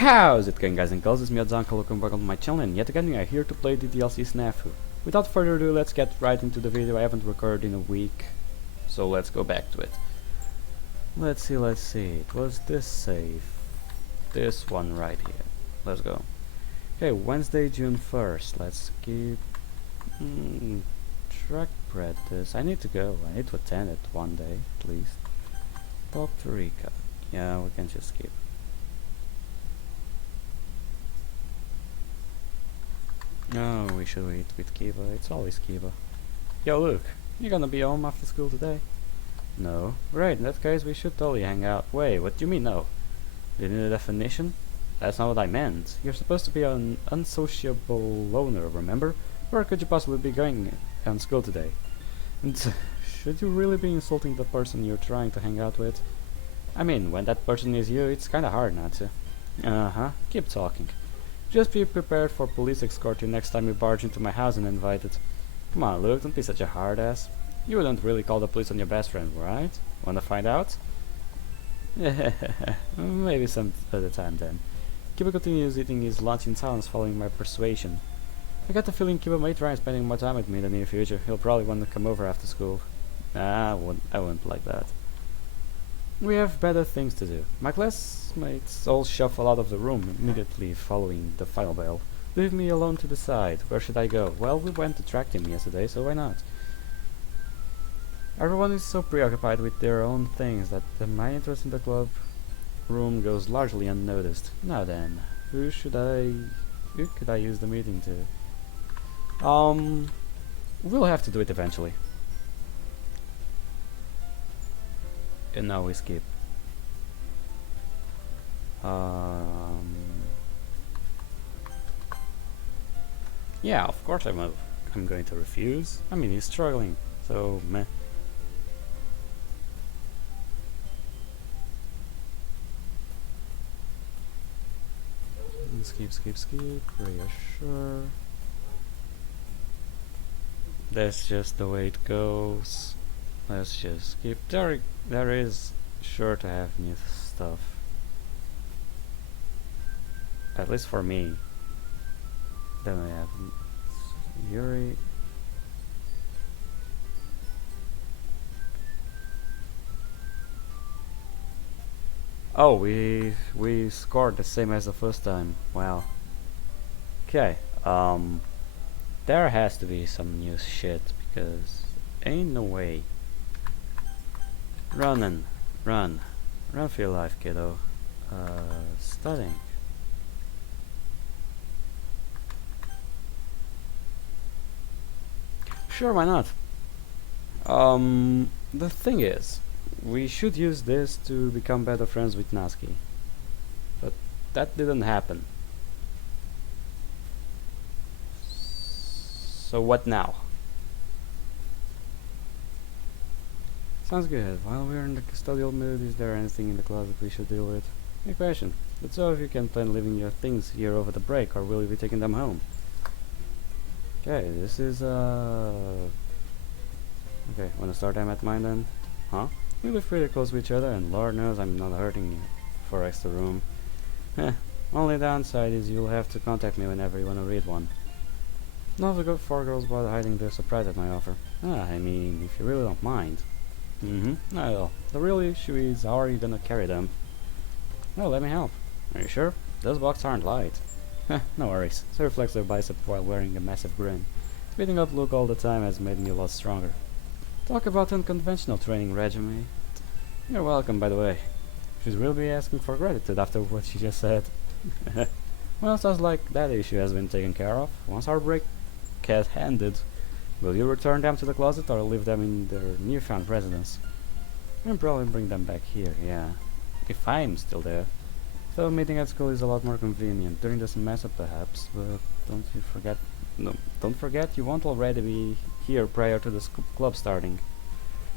How's it going, guys and girls? It's me, Adzanka, welcome back on my channel, and yet again we are here to play DDLC SNAFU. Without further ado, let's get right into the video. I haven't recorded in a week, so let's go back to it. Let's see, it was this save. This one right here. Let's go. Okay, Wednesday, June 1st. Let's keep... track practice. I need to go. I need to attend it one day, at least. Pop Rica. Yeah, we can just skip. No, we should eat with Kiva. It's always Kiva. Yo, Luke, you gonna be home after school today? No. Great, in that case we should totally hang out. Wait, what do you mean no? Do you need a definition? That's not what I meant. You're supposed to be an unsociable loner, remember? Where could you possibly be going on school today? And should you really be insulting the person you're trying to hang out with? I mean, when that person is you, it's kinda hard not to. Uh-huh, keep talking. Just be prepared for police escort you next time you barge into my house uninvited. Come on, Luke, don't be such a hard ass. You wouldn't really call the police on your best friend, right? Wanna find out? Maybe some other time then. Kiba continues eating his lunch in silence following my persuasion. I got the feeling Kiba may try spending more time with me in the near future. He'll probably want to come over after school. Nah, I wouldn't like that. We have better things to do. My classmates all shuffle out of the room immediately following the final bell. Leave me alone to decide. Where should I go? Well, we went to track team yesterday, so why not? Everyone is so preoccupied with their own things that my interest in the club room goes largely unnoticed. Now then, who could I use the meeting to? We'll have to do it eventually. And now we skip. Yeah, of course I'm going to refuse. I mean, he's struggling, so meh. Skip, reassure. That's just the way it goes. Let's just skip. There is sure to have new stuff. At least for me. Then we have Yuri. Oh, we scored the same as the first time. Wow. Okay. There has to be some new shit because ain't no way. Run for your life, kiddo. Studying. Sure, why not? The thing is, we should use this to become better friends with Natsuki. But that didn't happen. So what now? Sounds good. While we're in the custodial mood, is there anything in the closet we should deal with? Good question. Let's know if you can plan leaving your things here over the break, or will you be taking them home? Okay, this is okay, wanna start time at mine then? Huh? We live pretty close to each other, and Lord knows I'm not hurting you for extra room. Heh, only downside is you'll have to contact me whenever you wanna read one. None of the four girls bother hiding their surprise at my offer. I mean, if you really don't mind. Not at all. The real issue is how are you gonna carry them? Well, let me help. Are you sure? Those boxes aren't light. No worries. So reflects their bicep while wearing a massive grin. Beating up Luke all the time has made me a lot stronger. Talk about unconventional training regimen. You're welcome, by the way. She's really asking for gratitude after what she just said. Well, sounds like that issue has been taken care of. Once our break has ended, will you return them to the closet or leave them in their newfound residence? I'll probably bring them back here, yeah. If I'm still there. So meeting at school is a lot more convenient during the semester perhaps, but don't forget you won't already be here prior to the club starting.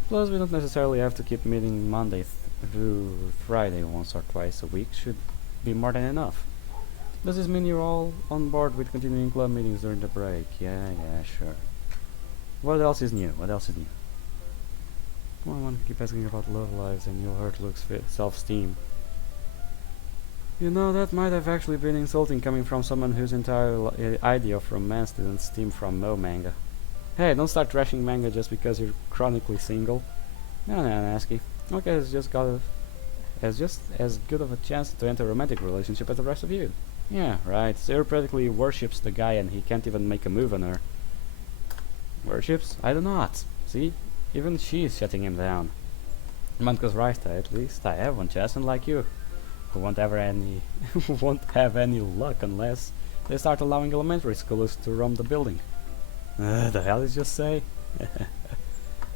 Plus we don't necessarily have to keep meeting Monday through Friday once or twice a week, should be more than enough. Does this mean you're all on board with continuing club meetings during the break? Yeah, sure. What else is new? Come on, keep asking about love lives and you'll hurt Luke's self-esteem. You know, that might have actually been insulting coming from someone whose entire idea of romance didn't stem from no manga. Hey, don't start trashing manga just because you're chronically single. No, Natsuki. Okay, has just as good of a chance to enter a romantic relationship as the rest of you. Yeah, right. Zero practically worships the guy and he can't even make a move on her. Worships? I do not. See? Even she is shutting him down. Manko's right, at least I have one chance, unlike you, who won't ever any who won't have any luck unless they start allowing elementary schoolers to roam the building. The hell did you just say?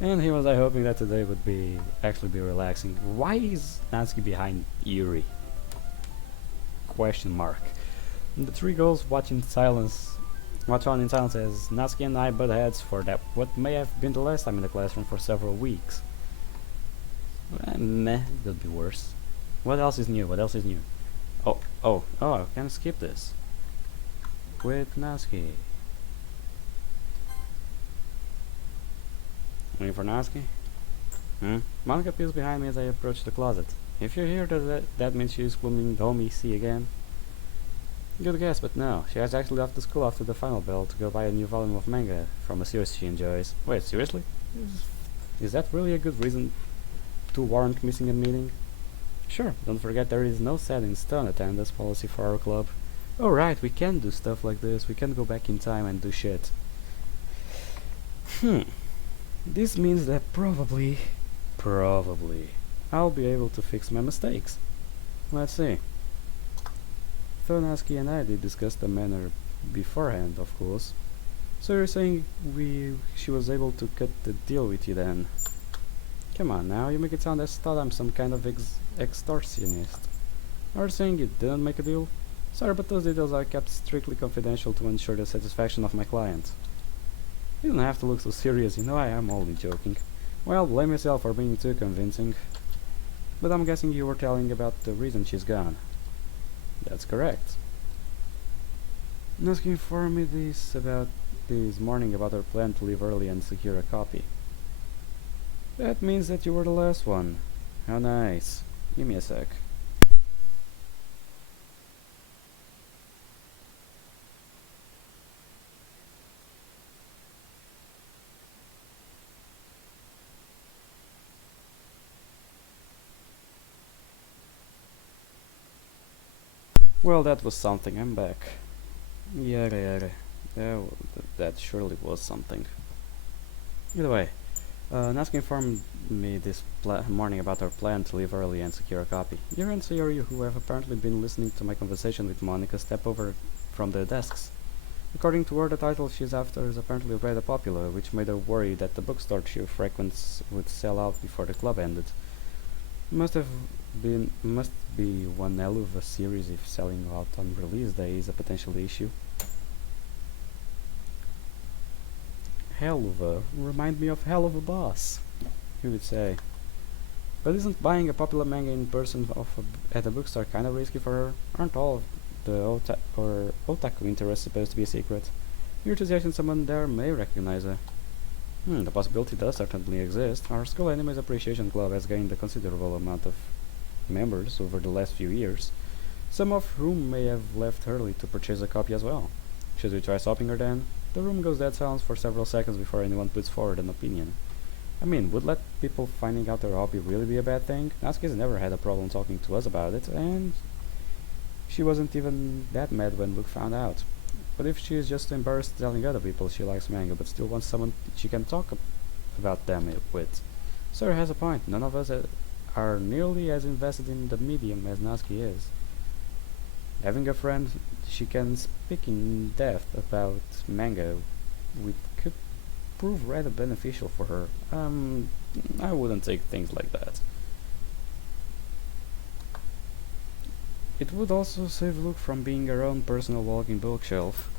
And he was hoping that today would actually be relaxing. Why is Natsuki behind Yuri? Question mark. The three girls watch on in silence as Natsuki and I butt heads for that what may have been the last time in the classroom for several weeks. Meh, could be worse. What else is new? Oh, I can skip this. With Natsuki. Waiting for Natsuki? Monica peels behind me as I approach the closet. If you're here, that means she's blooming Domi C again. Good guess, but no. She has actually left the school after the final bell to go buy a new volume of manga from a series she enjoys. Wait, seriously? Is that really a good reason to warrant missing a meeting? Sure, don't forget there is no set in stone attendance policy for our club. Oh right, we can do stuff like this. We can go back in time and do shit. This means that probably, I'll be able to fix my mistakes. Let's see. Though Natsuki and I did discuss the matter beforehand, of course. So you're saying she was able to cut the deal with you then? Come on now, you make it sound as though I'm some kind of extortionist. Are you saying you didn't make a deal? Sorry, but those details are kept strictly confidential to ensure the satisfaction of my client. You don't have to look so serious, you know I am only joking. Well, blame yourself for being too convincing. But I'm guessing you were telling about the reason she's gone. That's correct. Natsuki informed me this morning about her plan to leave early and secure a copy. That means that you were the last one. How nice. Give me a sec. Well, that was something. I'm back. Yada. That surely was something. Either way, Natsuki informed me this morning about our plan to leave early and secure a copy. Yuri and Sayori, who have apparently been listening to my conversation with Monica, step over from their desks. According to her, the title she's after is apparently rather popular, which made her worry that the bookstore she frequents would sell out before the club ended. Must be one hell of a series if selling out on release day is a potential issue. Hell of a remind me of hell of a boss, you would say. But isn't buying a popular manga in person at a bookstore kind of risky for her? Aren't all of the otaku interests supposed to be a secret? You're suggesting someone there may recognize her. The possibility does certainly exist. Our school Animes Appreciation Club has gained a considerable amount of members over the last few years, some of whom may have left early to purchase a copy as well. Should we try stopping her then? The room goes dead silent for several seconds before anyone puts forward an opinion. I mean, would let people finding out their hobby really be a bad thing? Natsuki's never had a problem talking to us about it, and she wasn't even that mad when Luke found out. But if she is just embarrassed telling other people she likes manga but still wants someone she can talk about them with. Sarah has a point. None of us are nearly as invested in the medium as Natsuki is. Having a friend she can speak in depth about manga with could prove rather beneficial for her. I wouldn't take things like that. It would also save Luke from being her own personal walking bookshelf.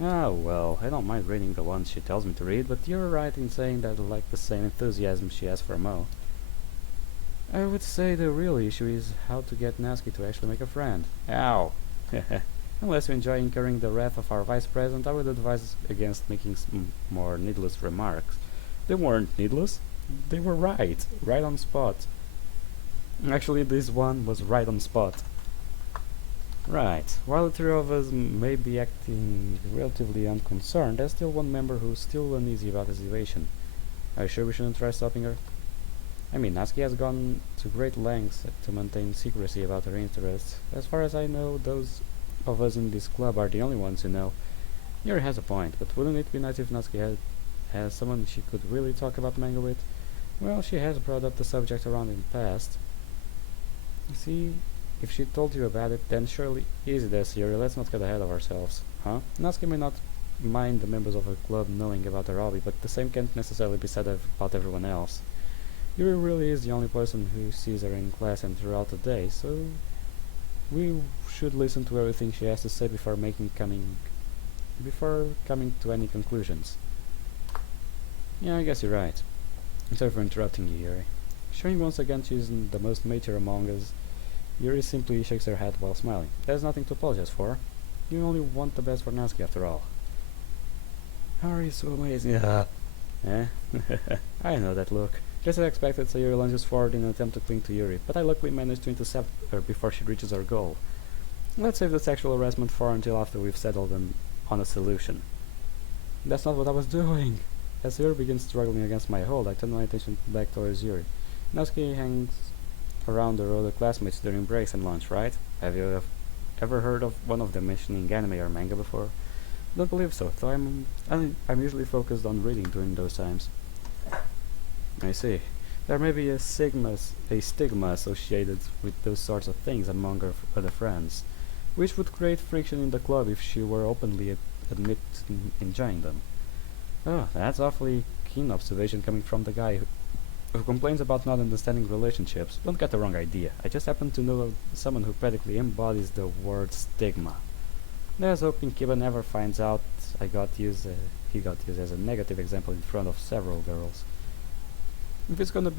Ah well, I don't mind reading the ones she tells me to read, but you're right in saying that I like the same enthusiasm she has for Mo. I would say the real issue is how to get Natsuki to actually make a friend. Ow! Unless you enjoy incurring the wrath of our vice president, I would advise against making more needless remarks. They weren't needless. They were right on spot. Actually, this one was right on spot. Right. While the three of us may be acting relatively unconcerned, there's still one member who's still uneasy about the situation. Are you sure we shouldn't try stopping her? I mean, Natsuki has gone to great lengths to maintain secrecy about her interests. As far as I know, those of us in this club are the only ones who know. Yuri has a point, but wouldn't it be nice if Natsuki has someone she could really talk about manga with? Well, she has brought up the subject around in the past. You see, if she told you about it, then surely easy there, Yuri. Let's not get ahead of ourselves. Huh? Natsuki may not mind the members of her club knowing about her hobby, but the same can't necessarily be said about everyone else. Yuri really is the only person who sees her in class and throughout the day, so we should listen to everything she has to say before coming to any conclusions. Yeah, I guess you're right. I'm sorry for interrupting you, Yuri. Showing once again she isn't the most mature among us, Yuri simply shakes her head while smiling. There's nothing to apologize for. You only want the best for Natsuki after all. How are you so amazing? Eh? I know that look. Just as expected, Sayuri lunges forward in an attempt to cling to Yuri, but I luckily managed to intercept her before she reaches her goal. Let's save the sexual harassment for until after we've settled on a solution. That's not what I was doing! As Yuri begins struggling against my hold, I turn my attention back towards Yuri. Natsuki hangs around her other classmates during breaks and lunch, right? Have you ever heard of one of them mentioning anime or manga before? Don't believe so, though I'm usually focused on reading during those times. I see. There may be a stigma associated with those sorts of things among her other friends, which would create friction in the club if she were openly admit to enjoying them. Oh, that's awfully keen observation coming from the guy who complains about not understanding relationships. Don't get the wrong idea. I just happen to know someone who practically embodies the word stigma. There's hoping Kiba never finds out he got used as a negative example in front of several girls. If it's gonna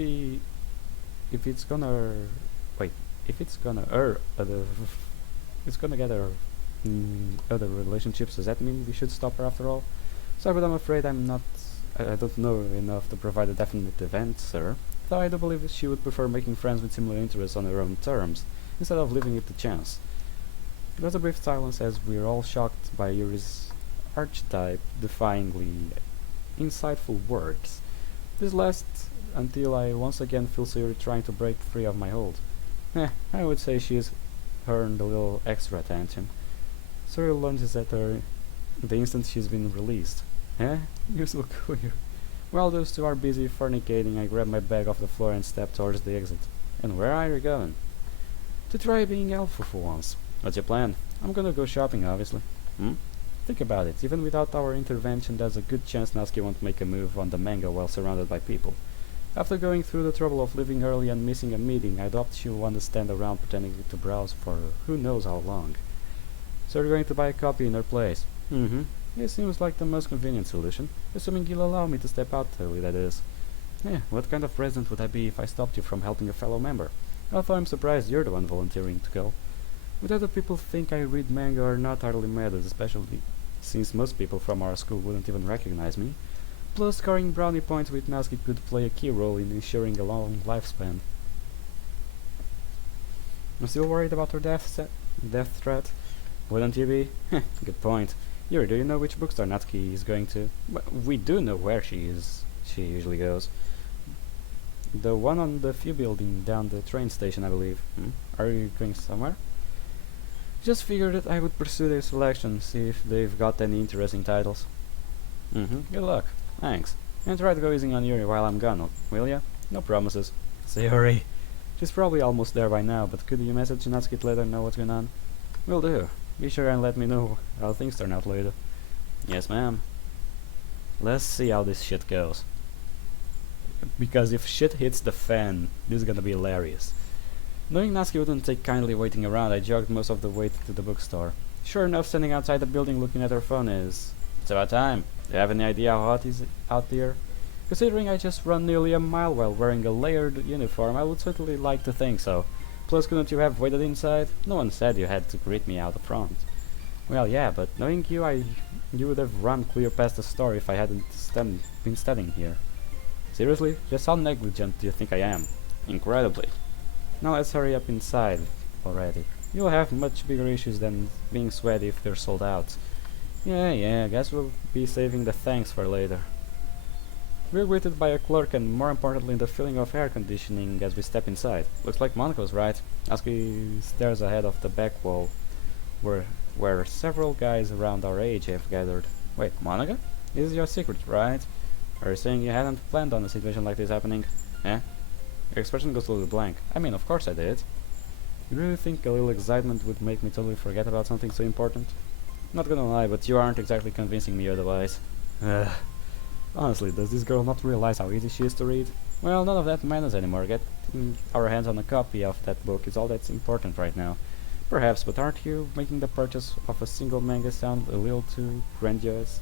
get her other relationships, does that mean we should stop her after all? Sorry, but I'm afraid I don't know enough to provide a definitive answer, though I do believe she would prefer making friends with similar interests on her own terms, instead of leaving it to chance. There was a brief silence as we were all shocked by Yuri's archetype-defyingly insightful words. This lasts until I once again feel Sayuri trying to break free of my hold. I would say she's earned a little extra attention. Sayuri lunges at her the instant she's been released. You're so queer. While those two are busy fornicating, I grab my bag off the floor and step towards the exit. And where are you going? To try being helpful for once. What's your plan? I'm gonna go shopping, obviously. Think about it. Even without our intervention, there's a good chance Natsuki won't make a move on the manga while surrounded by people. After going through the trouble of leaving early and missing a meeting, I doubt she will want to stand around pretending to browse for who knows how long. So you're going to buy a copy in her place? It seems like the most convenient solution, assuming you'll allow me to step out early, that is. What kind of president would I be if I stopped you from helping a fellow member? Although I'm surprised you're the one volunteering to go. Whether other people think I read manga or not hardly matters, especially since most people from our school wouldn't even recognize me. Plus, scoring brownie points with Natsuki could play a key role in ensuring a long lifespan. I'm still worried about her death threat? Wouldn't you be? Good point. Yuri, do you know which bookstore Natsuki is going to? We do know where she usually goes. The one on the Few building down the train station, I believe. Are you going somewhere? Just figured that I would pursue their selection, see if they've got any interesting titles. Good luck. Thanks. And try to go easy on Yuri while I'm gone, will ya? No promises. Sorry. She's probably almost there by now, but could you message Natsuki to let her know what's going on? Will do. Be sure and let me know how things turn out later. Yes, ma'am. Let's see how this shit goes. Because if shit hits the fan, this is gonna be hilarious. Knowing Natsuki wouldn't take kindly waiting around, I jogged most of the way to the bookstore. Sure enough, standing outside the building looking at her phone is... It's about time. Do you have any idea how hot is it out there? Considering I just run nearly a mile while wearing a layered uniform, I would certainly like to think so. Plus, couldn't you have waited inside? No one said you had to greet me out the front. Well, yeah, but knowing you, you would have run clear past the store if I hadn't been standing here. Seriously? Just how negligent do you think I am? Incredibly. Now let's hurry up inside already. You'll have much bigger issues than being sweaty if they're sold out. Yeah, guess we'll be saving the thanks for later. We're greeted by a clerk and more importantly the feeling of air conditioning as we step inside. Looks like Monica was right. Natsuki stares ahead of the back wall where several guys around our age have gathered. Wait, Monica? This is your secret, right? Are you saying you hadn't planned on a situation like this happening? Eh? Your expression goes a little blank. I mean, of course I did. You really think a little excitement would make me totally forget about something so important? Not gonna lie, but you aren't exactly convincing me otherwise. Honestly, does this girl not realize how easy she is to read? Well, none of that matters anymore. Getting our hands on a copy of that book is all that's important right now. Perhaps, but aren't you making the purchase of a single manga sound a little too grandiose?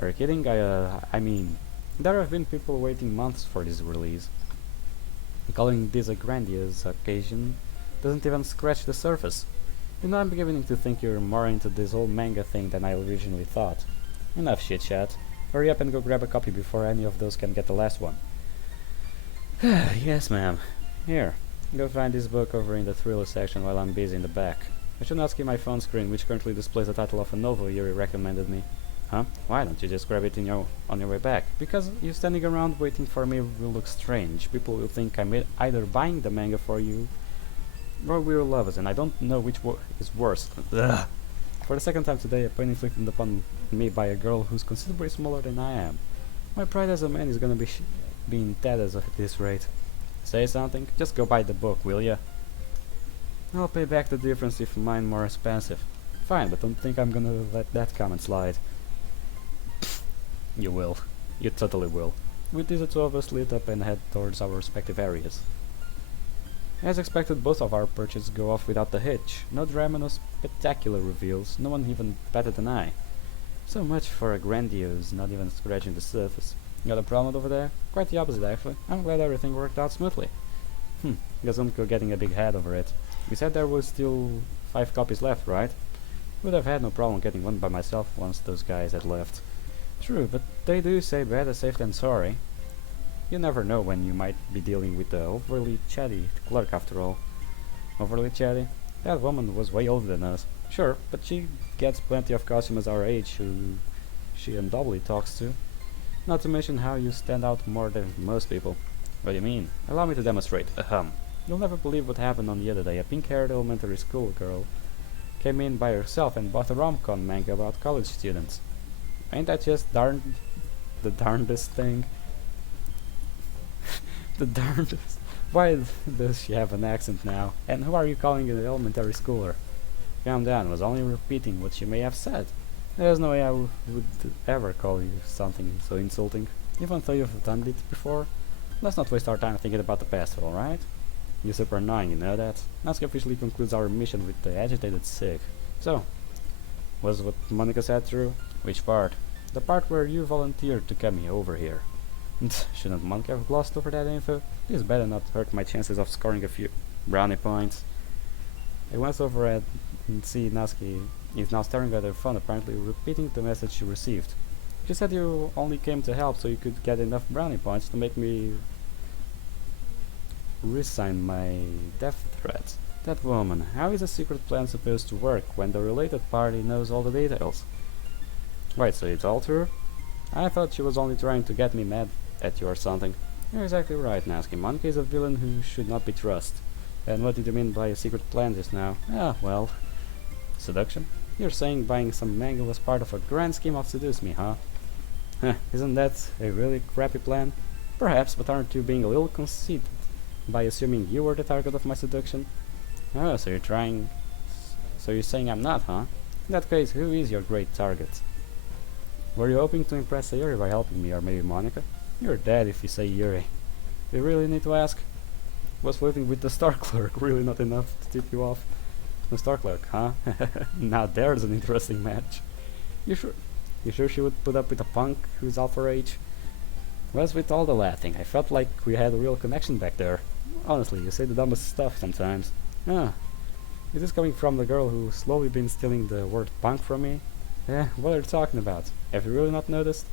Are you kidding? I mean, there have been people waiting months for this release. Calling this a grandiose occasion doesn't even scratch the surface. You know, I'm beginning to think you're more into this whole manga thing than I originally thought. Enough chit chat. Hurry up and go grab a copy before any of those can get the last one. Yes, ma'am. Here, go find this book over in the thriller section while I'm busy in the back. I should not skip my phone screen, which currently displays the title of a novel Yuri recommended me. Huh? Why don't you just grab it on your way back? Because you standing around waiting for me will look strange. People will think I'm either buying the manga for you or we're lovers, and I don't know which is worse. Ugh. For the second time today, a pain inflicted upon me by a girl who's considerably smaller than I am. My pride as a man is gonna be being tatters at this rate. Say something? Just go buy the book, will ya? I'll pay back the difference if mine more expensive. Fine, but don't think I'm gonna let that comment slide. You will. You totally will. With this, the two of us lit up and head towards our respective areas. As expected, both of our purchases go off without a hitch. No drama, no spectacular reveals, no one even batted an eye. So much for a grandiose, not even scratching the surface. Got a problem over there? Quite the opposite, actually. I'm glad everything worked out smoothly. Guess I'm getting a big head over it. We said there was still 5 copies left, right? Would have had no problem getting one by myself once those guys had left. True, but they do say better safe than sorry. You never know when you might be dealing with the overly chatty clerk after all. Overly chatty? That woman was way older than us. Sure, but she gets plenty of customers our age who she undoubtedly talks to. Not to mention how you stand out more than most people. What do you mean? Allow me to demonstrate. Ahem. You'll never believe what happened on the other day. A pink-haired elementary school girl came in by herself and bought a rom-com manga about college students. Ain't that just the darndest thing? The darndest. Why does she have an accent now? And who are you calling an elementary schooler? Calm down, was only repeating what she may have said. There's no way I would ever call you something so insulting, even though you've done it before. Let's not waste our time thinking about the past, alright? You're super annoying, you know that? Natsuki officially concludes our mission with the agitated sick. So, was what Monica said true? Which part? The part where you volunteered to get me over here. Shouldn't Monica have glossed over that info? This better not hurt my chances of scoring a few brownie points. I went over and see Natsuki is now staring at her phone, apparently repeating the message she received. She said you only came to help so you could get enough brownie points to make me resign my death threats. That woman, how is a secret plan supposed to work when the related party knows all the details? Wait, so it's all true? I thought she was only trying to get me mad at you or something. You're exactly right, Natsuki. Monica is a villain who should not be trusted. And what did you mean by a secret plan just now? Ah, well, seduction? You're saying buying some manga was part of a grand scheme of seduce me, huh? Isn't that a really crappy plan? Perhaps, but aren't you being a little conceited by assuming you were the target of my seduction? Oh, so you're saying I'm not, huh? In that case, who is your great target? Were you hoping to impress Yuri by helping me, or maybe Monica? You're dead if you say Yuri. Do you really need to ask? Was flirting with the store clerk really not enough to tip you off? The store clerk, huh? Now there's an interesting match. You sure she would put up with a punk who's all for age? What's with all the laughing? I felt like we had a real connection back there. Honestly, you say the dumbest stuff sometimes. Ah, is this coming from the girl who's slowly been stealing the word punk from me? Yeah, what are you talking about? Have you really not noticed?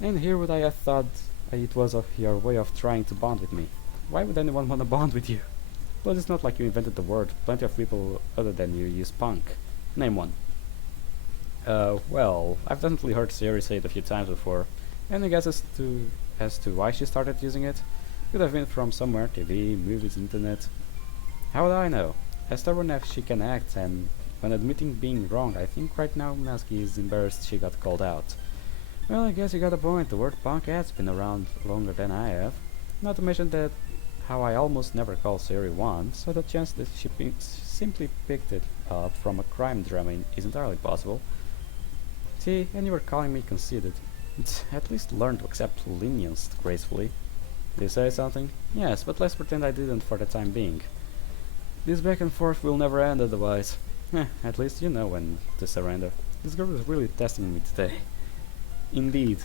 And here would I have thought it was of your way of trying to bond with me. Why would anyone want to bond with you? Plus, it's not like you invented the word. Plenty of people other than you use punk. Name one. Well, I've definitely heard Siri say it a few times before. Any guesses as to why she started using it? Could have been from somewhere, TV, movies, internet. How would I know? I stubborn as she can act, and when admitting being wrong, I think right now Natsuki is embarrassed she got called out. Well, I guess you got a point. The word punk has been around longer than I have. Not to mention that how I almost never call Siri once, so the chance that she simply picked it up from a crime drama is entirely possible. See, and you were calling me conceited. At least learn to accept lenience gracefully. Did you say something? Yes, but let's pretend I didn't for the time being. This back and forth will never end otherwise. At least you know when to surrender. This girl is really testing me today. Indeed.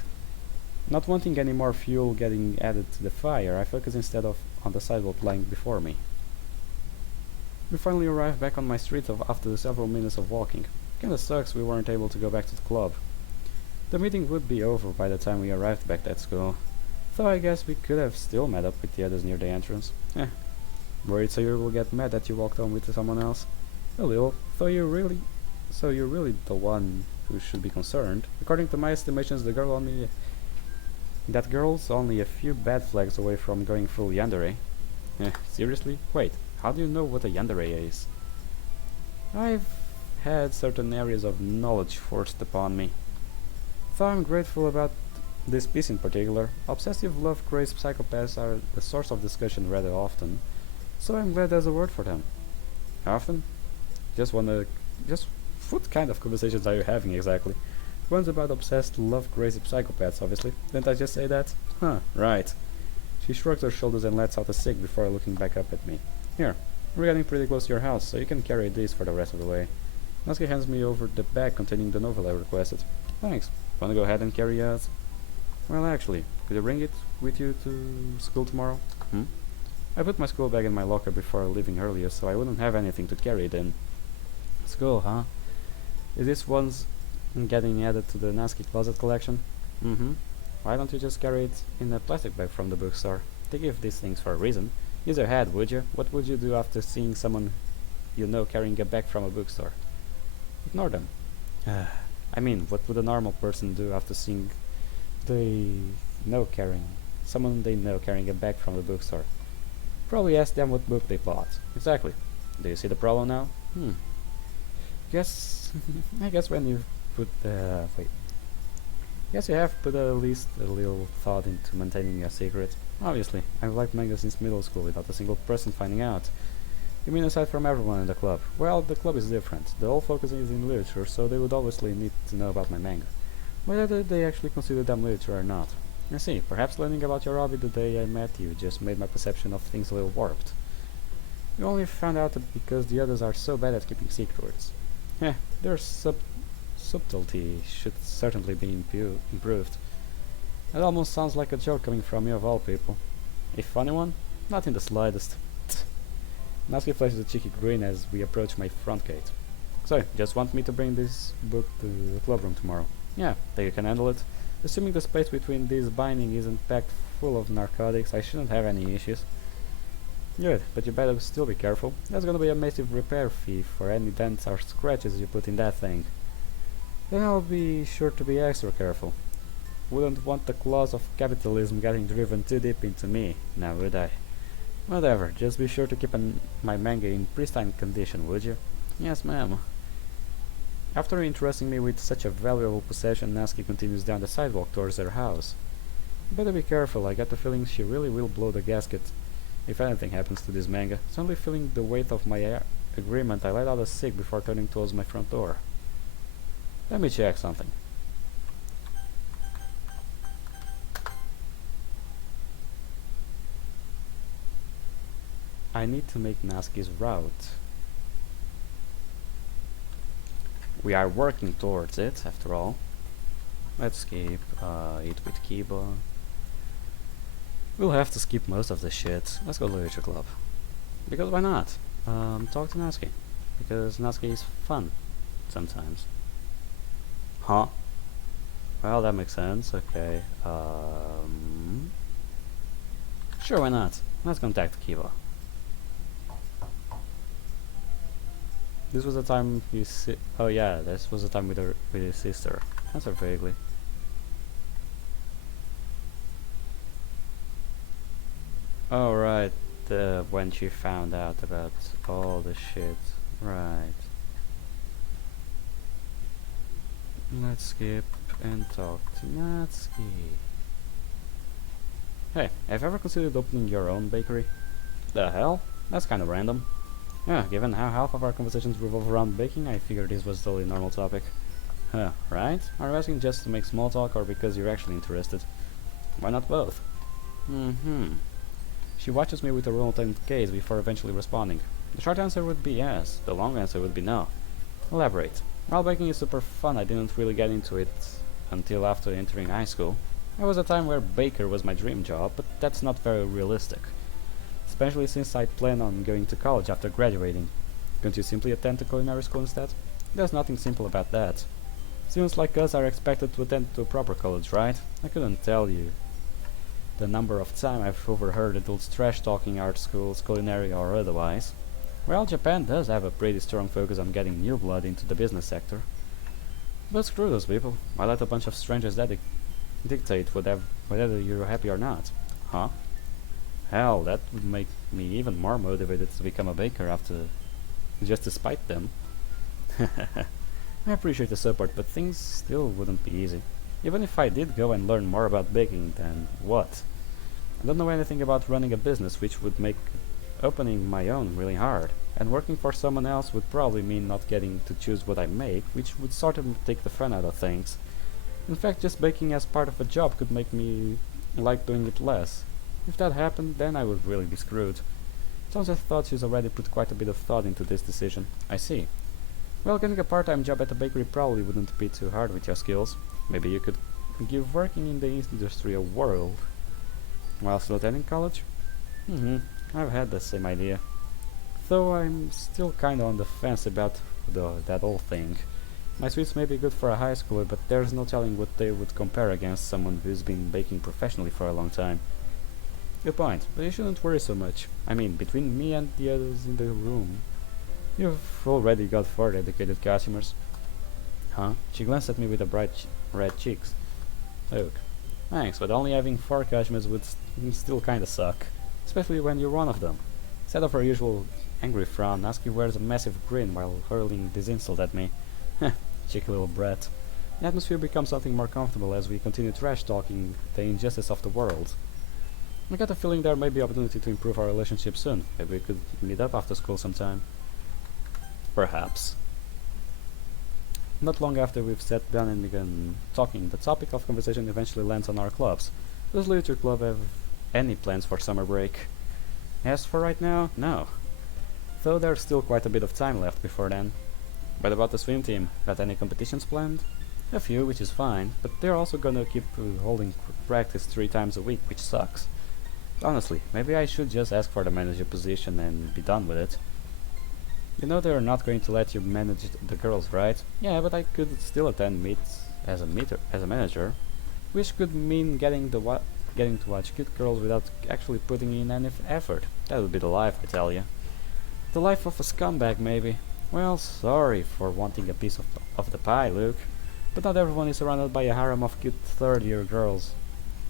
Not wanting any more fuel getting added to the fire, I focus instead on the sidewalk lying before me. We finally arrived back on my street after several minutes of walking. Kinda sucks we weren't able to go back to the club. The meeting would be over by the time we arrived back at school. Though I guess we could have still met up with the others near the entrance. Worried so you will get mad that you walked home with someone else? A little, so you're really the one who should be concerned. According to my estimations, that girl's only a few bad flags away from going full yandere. Seriously? Wait, how do you know what a yandere is? I've had certain areas of knowledge forced upon me. Though I'm grateful about this piece in particular, obsessive love-crazed psychopaths are the source of discussion rather often, so I'm glad there's a word for them. Often? Just what kind of conversations are you having exactly? One's about obsessed love-crazy psychopaths, obviously. Didn't I just say that? Huh, right. She shrugs her shoulders and lets out a cig before looking back up at me. Here, we're getting pretty close to your house, so you can carry these for the rest of the way. Natsuki hands me over the bag containing the novel I requested. Thanks. Wanna go ahead and carry yours? Well, actually, could you bring it with you to school tomorrow? I put my school bag in my locker before leaving earlier, so I wouldn't have anything to carry it in. School, huh? Is this one's getting added to the Natsuki closet collection? Why don't you just carry it in a plastic bag from the bookstore? They give these things for a reason. Use your head, would you? What would you do after seeing someone you know carrying a bag from a bookstore? Ignore them. I mean, what would a normal person do after seeing someone they know carrying a bag from the bookstore? Probably ask them what book they bought. Exactly. Do you see the problem now? I guess when you put Guess you have put at least a little thought into maintaining a secret. Obviously, I've liked manga since middle school without a single person finding out. You mean aside from everyone in the club? Well, the club is different. The whole focus is in literature, so they would obviously need to know about my manga. Whether they actually consider them literature or not. I see, perhaps learning about your hobby the day I met you just made my perception of things a little warped. You only found out that because the others are so bad at keeping secrets. Their subtlety should certainly be improved. That almost sounds like a joke coming from you of all people. A funny one? Not in the slightest. Natsuki flashes a cheeky grin as we approach my front gate. So, just want me to bring this book to the club room tomorrow? Yeah, think you can handle it? Assuming the space between this binding isn't packed full of narcotics, I shouldn't have any issues. Good, but you better still be careful. There's gonna be a massive repair fee for any dents or scratches you put in that thing. Then I'll be sure to be extra careful. Wouldn't want the claws of capitalism getting driven too deep into me, now would I? Whatever, just be sure to keep my manga in pristine condition, would you? Yes, ma'am. After entrusting me with such a valuable possession, Natsuki continues down the sidewalk towards her house. Better be careful, I get the feeling she really will blow the gasket if anything happens to this manga. Suddenly feeling the weight of my agreement, I let out a cig before turning towards my front door. Let me check something. I need to make Natsuki's route. We are working towards it, after all. Let's skip Eat with Kiba. We'll have to skip most of the shit. Let's go to Literature Club. Because why not? Talk to Natsuki. Because Natsuki is fun. Sometimes. Huh? Well, that makes sense. Okay. Sure, why not? Let's contact Kiba. This was the time oh yeah, this was the time with his sister. Answer vaguely. Oh right, when she found out about all the shit. Right. Let's skip and talk to Natsuki. Hey, have you ever considered opening your own bakery? The hell? That's kinda random. Yeah, given how half of our conversations revolve around baking, I figured this was a totally normal topic. Huh, right? Are you asking just to make small talk or because you're actually interested? Why not both? She watches me with a reluctant gaze before eventually responding. The short answer would be yes, the long answer would be no. Elaborate. While baking is super fun, I didn't really get into it until after entering high school. There was a time where baker was my dream job, but that's not very realistic. Especially since I plan on going to college after graduating. Can't you simply attend to culinary school instead? There's nothing simple about that. Students like us are expected to attend to a proper college, right? I couldn't tell you the number of times I've overheard adults trash-talking art schools, culinary or otherwise. Well, Japan does have a pretty strong focus on getting new blood into the business sector. But screw those people. I let a bunch of strangers dictate whether you're happy or not. Huh? Hell, that would make me even more motivated to become a baker after just to spite them. I appreciate the support, but things still wouldn't be easy. Even if I did go and learn more about baking, then what? I don't know anything about running a business, which would make opening my own really hard. And working for someone else would probably mean not getting to choose what I make, which would sort of take the fun out of things. In fact, just baking as part of a job could make me like doing it less. If that happened, then I would really be screwed. Sounds I thought she's already put quite a bit of thought into this decision. I see. Well, getting a part-time job at a bakery probably wouldn't be too hard with your skills. Maybe you could give working in the industry a whirl while still attending college? I've had the same idea. Though I'm still kinda on the fence about that whole thing. My sweets may be good for a high schooler, but there's no telling what they would compare against someone who's been baking professionally for a long time. Good point, but you shouldn't worry so much. I mean, between me and the others in the room, you've already got 4 dedicated customers. Huh? She glanced at me with a bright red cheeks. Look, thanks, but only having 4 customers would still kinda suck. Especially when you're one of them. Instead of her usual angry frown, Natsuki wears a massive grin while hurling this insult at me. Heh, cheeky little brat. The atmosphere becomes something more comfortable as we continue trash-talking the injustice of the world. I got a feeling there may be opportunity to improve our relationship soon. Maybe we could meet up after school sometime. Perhaps. Not long after we've sat down and begun talking, the topic of conversation eventually lands on our clubs. Does Literature Club have any plans for summer break? As for right now, no. Though there's still quite a bit of time left before then. But about the swim team, got any competitions planned? A few, which is fine, but they're also gonna keep holding practice 3 times a week, which sucks. Honestly, maybe I should just ask for the manager position and be done with it. You know they're not going to let you manage the girls, right? Yeah, but I could still attend meets as a manager, which could mean getting to watch cute girls without actually putting in any effort. That would be the life, I tell you. The life of a scumbag, maybe. Well, sorry for wanting a piece of the pie, Luke, but not everyone is surrounded by a harem of cute third-year girls,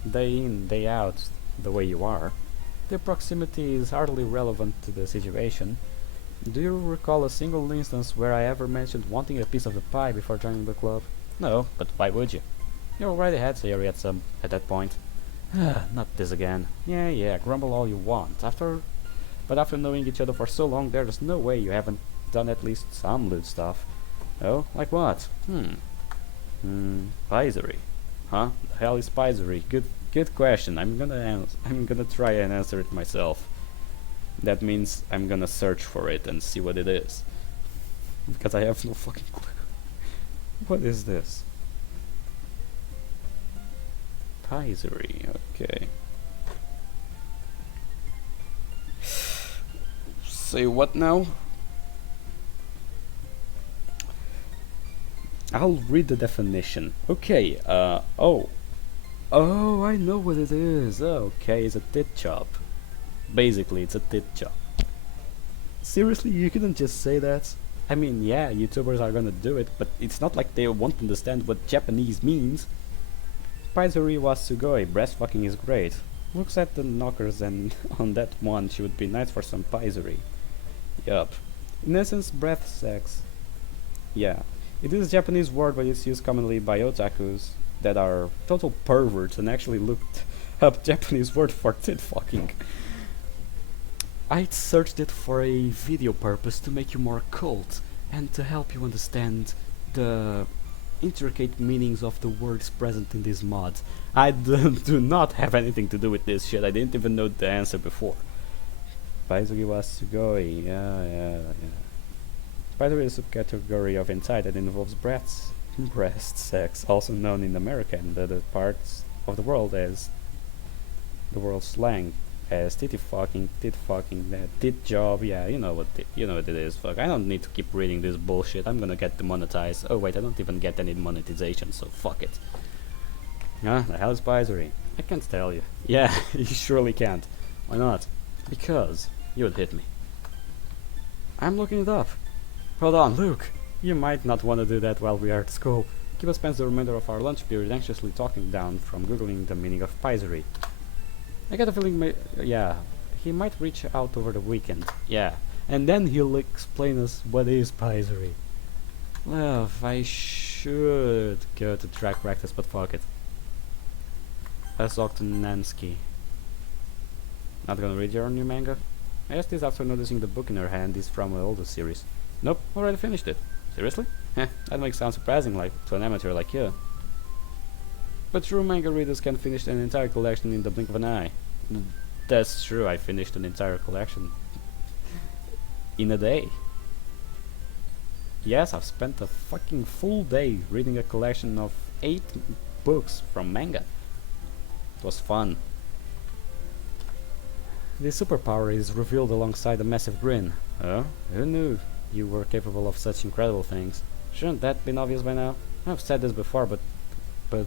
day in, day out, the way you are. Their proximity is hardly relevant to the situation. Do you recall a single instance where I ever mentioned wanting a piece of the pie before joining the club? No, but why would you? You already had theory at that point. Not this again. Yeah, grumble all you want. But after knowing each other for so long, there's no way you haven't done at least some lewd stuff. Oh, like what? Spizery. Huh? The hell is spizery? Good question. I'm gonna try and answer it myself. That means I'm gonna search for it and see what it is. Because I have no fucking clue. What is this? Spizery, okay. Say what now? I'll read the definition. Okay, oh, I know what it is. Okay, it's a tit chop. Basically, it's a tit chop. Seriously, you couldn't just say that? I mean, yeah, YouTubers are gonna do it, but it's not like they won't understand what Japanese means. Paizuri was sugoi, breast fucking is great. Looks at the knockers and on that one she would be nice for some paizuri. Yup. In essence, breath sex. Yeah. It is a Japanese word but it's used commonly by otakus that are total perverts and actually looked up Japanese word for tit fucking. I searched it for a video purpose to make you more cult and to help you understand the intricate meanings of the words present in this mod. I do not have anything to do with this shit. I didn't even know the answer before. Paizugi wa sugoi. Yeah. Paizugi is a subcategory of hentai that involves breast sex, also known in America and other parts of the world as the world slang as tit fucking, tit job. Yeah, you know what it is. Fuck, I don't need to keep reading this bullshit. I'm gonna get demonetized. Oh wait, I don't even get any monetization, so fuck it. The hell is Paizugi? I can't tell you. Yeah, you surely can't. Why not? Because you would hit me. I'm looking it up. Hold on, Luke. You might not want to do that while we are at school. Kiba spends the remainder of our lunch period anxiously talking down from googling the meaning of Paizugi. I get a feeling he might reach out over the weekend. Yeah, and then he'll explain us what is Paizugi. Well, I should go to track practice, but fuck it. Let's talk to Natsuki. Not gonna read your new manga? I asked this after noticing the book in her hand is from an older series. Nope, already finished it. Seriously? Heh, that makes sound surprising to an amateur like you. But true manga readers can finish an entire collection in the blink of an eye. That's true, I finished an entire collection in a day. Yes, I've spent a fucking full day reading a collection of 8 books from manga. It was fun. The superpower is revealed alongside a massive grin. Oh? Who knew you were capable of such incredible things? Shouldn't that been obvious by now? I've said this before, but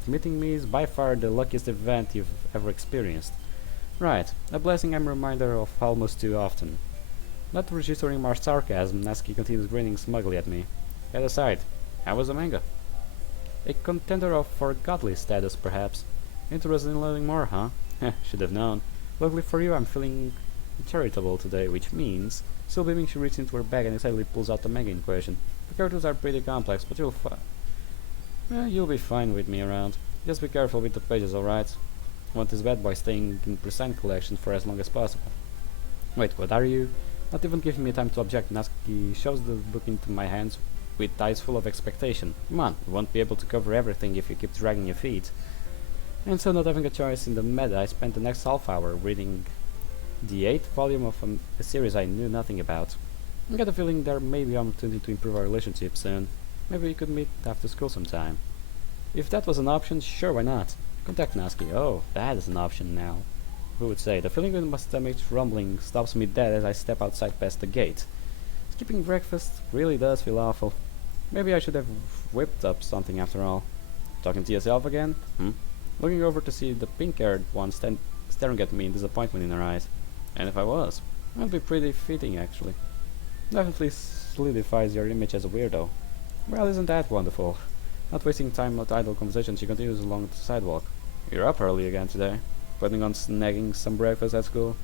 meeting me is by far the luckiest event you've ever experienced. Right, a blessing I'm reminded of almost too often. Not registering more sarcasm, Natsuki continues grinning smugly at me. Head aside, how was the manga? A contender for godly status, perhaps. Interested in learning more, huh? Should have known. Luckily for you, I'm feeling charitable today, which means, still beaming, she reaches into her bag and excitedly pulls out the manga in question. The characters are pretty complex, but you'll be fine with me around. Just be careful with the pages, alright? Want this bad boy staying in pristine collection for as long as possible. Wait, what are you? Not even giving me time to object, Natsuki shoves the book into my hands with eyes full of expectation. Come on, you won't be able to cover everything if you keep dragging your feet. And so, not having a choice in the meta, I spent the next half hour reading the 8th volume of a series I knew nothing about. I got a feeling there may be an opportunity to improve our relationship soon. Maybe we could meet after school sometime. If that was an option, sure, why not? Contact Natsuki. Oh, that is an option now. Who would say? The feeling in my stomach's rumbling stops me dead as I step outside past the gate. Skipping breakfast really does feel awful. Maybe I should have whipped up something after all. Talking to yourself again? Looking over to see the pink-haired one staring at me in disappointment in her eyes. And if I was, that would be pretty fitting, actually. Definitely solidifies your image as a weirdo. Well, isn't that wonderful? Not wasting time on idle conversation, she continues along the sidewalk. You're up early again today. Planning on snagging some breakfast at school?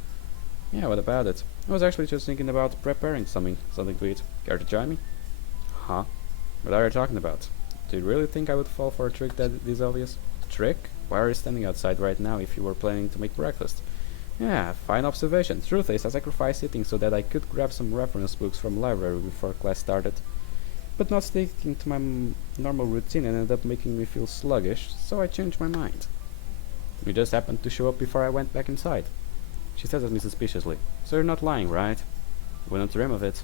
Yeah, what about it? I was actually just thinking about preparing something to eat. Care to join me? Huh? What are you talking about? Do you really think I would fall for a trick that is obvious? Trick? Why are you standing outside right now if you were planning to make breakfast? Yeah, fine observation. Truth is, I sacrificed eating so that I could grab some reference books from the library before class started. But not sticking to my normal routine ended up making me feel sluggish, so I changed my mind. You just happened to show up before I went back inside. She stares at me suspiciously. So you're not lying, right? Wouldn't dream of it.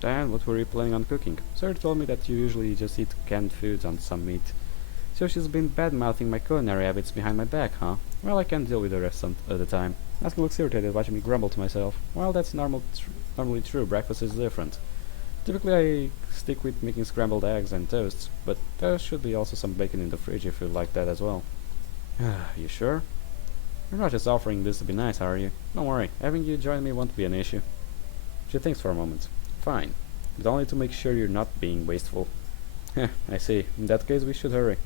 Dad, what were you planning on cooking? Sir told me that you usually just eat canned foods on some meat. So she's been bad-mouthing my culinary habits behind my back, huh? Well, I can't deal with the rest some of the time. Natsuki looks irritated, watching me grumble to myself. Well, that's normally true. Breakfast is different. Typically, I stick with making scrambled eggs and toasts, but there should be also some bacon in the fridge if you like that as well. You sure? You're not just offering this to be nice, are you? Don't worry, having you join me won't be an issue. She thinks for a moment. Fine. but only to make sure you're not being wasteful. Heh, I see. In that case, we should hurry.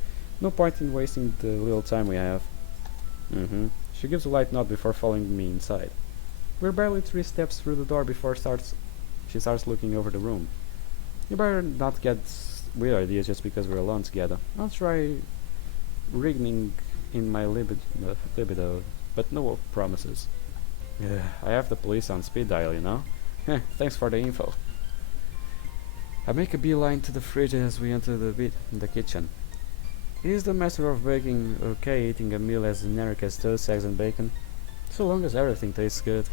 No point in wasting the little time we have. She gives a light nod before following me inside. We're barely 3 steps through the door before she starts looking over the room. You better not get weird ideas just because we're alone together. I'll try rigging in my libido, but no promises. I have the police on speed dial, you know? Thanks for the info. I make a beeline to the fridge as we enter the kitchen. Is the master of baking okay eating a meal as generic as toast, eggs and bacon? So long as everything tastes good.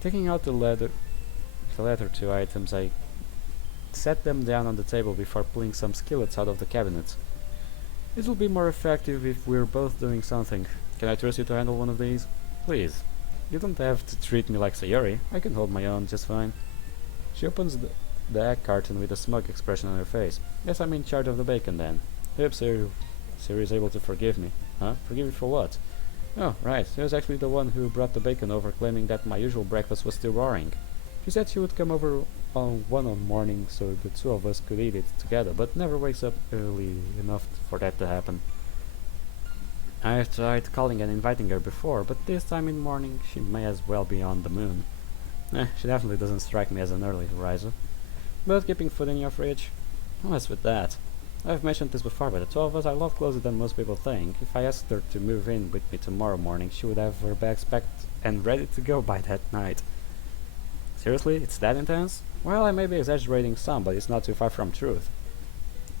Taking out the latter 2 items, I set them down on the table before pulling some skillets out of the cabinet. It'll be more effective if we're both doing something. Can I trust you to handle one of these? Please. You don't have to treat me like Sayori. I can hold my own just fine. She opens the egg carton with a smug expression on her face. Guess I'm in charge of the bacon then. Hope Sayori is able to forgive me. Huh? Forgive me for what? Oh, right. She was actually the one who brought the bacon over, claiming that my usual breakfast was still roaring. She said she would come over on one morning so the 2 of us could eat it together, but never wakes up early enough for that to happen. I have tried calling and inviting her before, but this time in morning she may as well be on the moon. She definitely doesn't strike me as an early riser. But keeping food in your fridge? What's with that? I've mentioned this before, but the 2 of us are a lot closer than most people think. If I asked her to move in with me tomorrow morning, she would have her bags packed and ready to go by that night. Seriously? It's that intense? Well, I may be exaggerating some, but it's not too far from truth.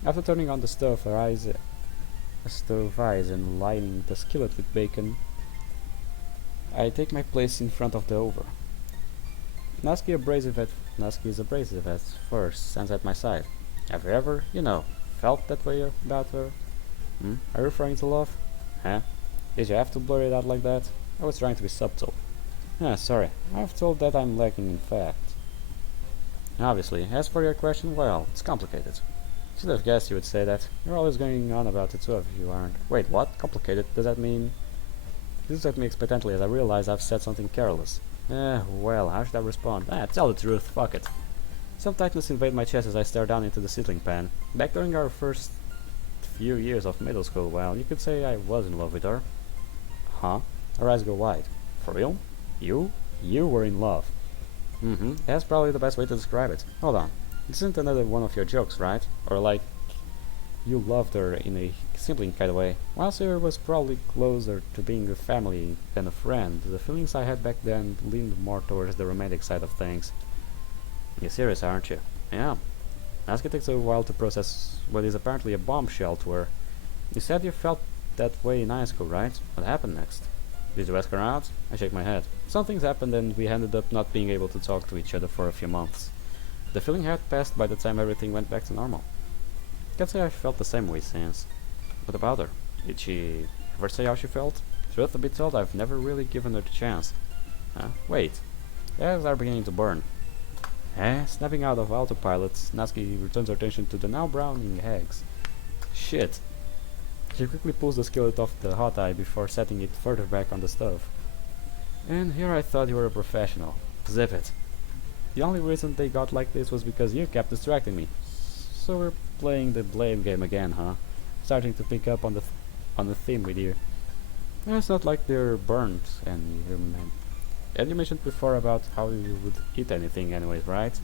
After turning on the stove eyes and lining the skillet with bacon, I take my place in front of the oven. Natsuki is abrasive at first, stands at my side. Have you ever, felt that way about her? Are you referring to love? Huh? Did you have to blur it out like that? I was trying to be subtle. Sorry. I've told that I'm lacking in fact. Obviously. As for your question, well, it's complicated. Should have guessed you would say that. You're always going on about the 2 of you, aren't? Wait, what? Complicated? Does that mean... This looks at me expectantly as I realize I've said something careless. Well, how should I respond? Tell the truth, fuck it. Some tightness invade my chest as I stare down into the ceiling fan. Back during our first few years of middle school, well, you could say I was in love with her. Huh? Her eyes go wide. For real? You? You were in love. That's probably the best way to describe it. Hold on. This isn't another one of your jokes, right? Or like, you loved her in a sibling kind of way. While Sarah was probably closer to being a family than a friend, the feelings I had back then leaned more towards the romantic side of things. You're serious, aren't you? Yeah. Natsuki takes a while to process what is apparently a bombshell to her. You said you felt that way in high school, right? What happened next? Did you ask her out? I shake my head. Some things happened and we ended up not being able to talk to each other for a few months. The feeling had passed by the time everything went back to normal. Can't say I felt the same way since. What about her? Did she ever say how she felt? Truth to be told, I've never really given her the chance. Wait. The eggs are beginning to burn. Snapping out of autopilot, Natsuki returns her attention to the now browning eggs. Shit. She quickly pulls the skillet off the hot eye before setting it further back on the stove. And here I thought you were a professional. Zip it. The only reason they got like this was because you kept distracting me. So we're playing the blame game again, huh? Starting to pick up on the theme with you. It's not like they're burnt, and you mentioned before about how you would eat anything anyways, right?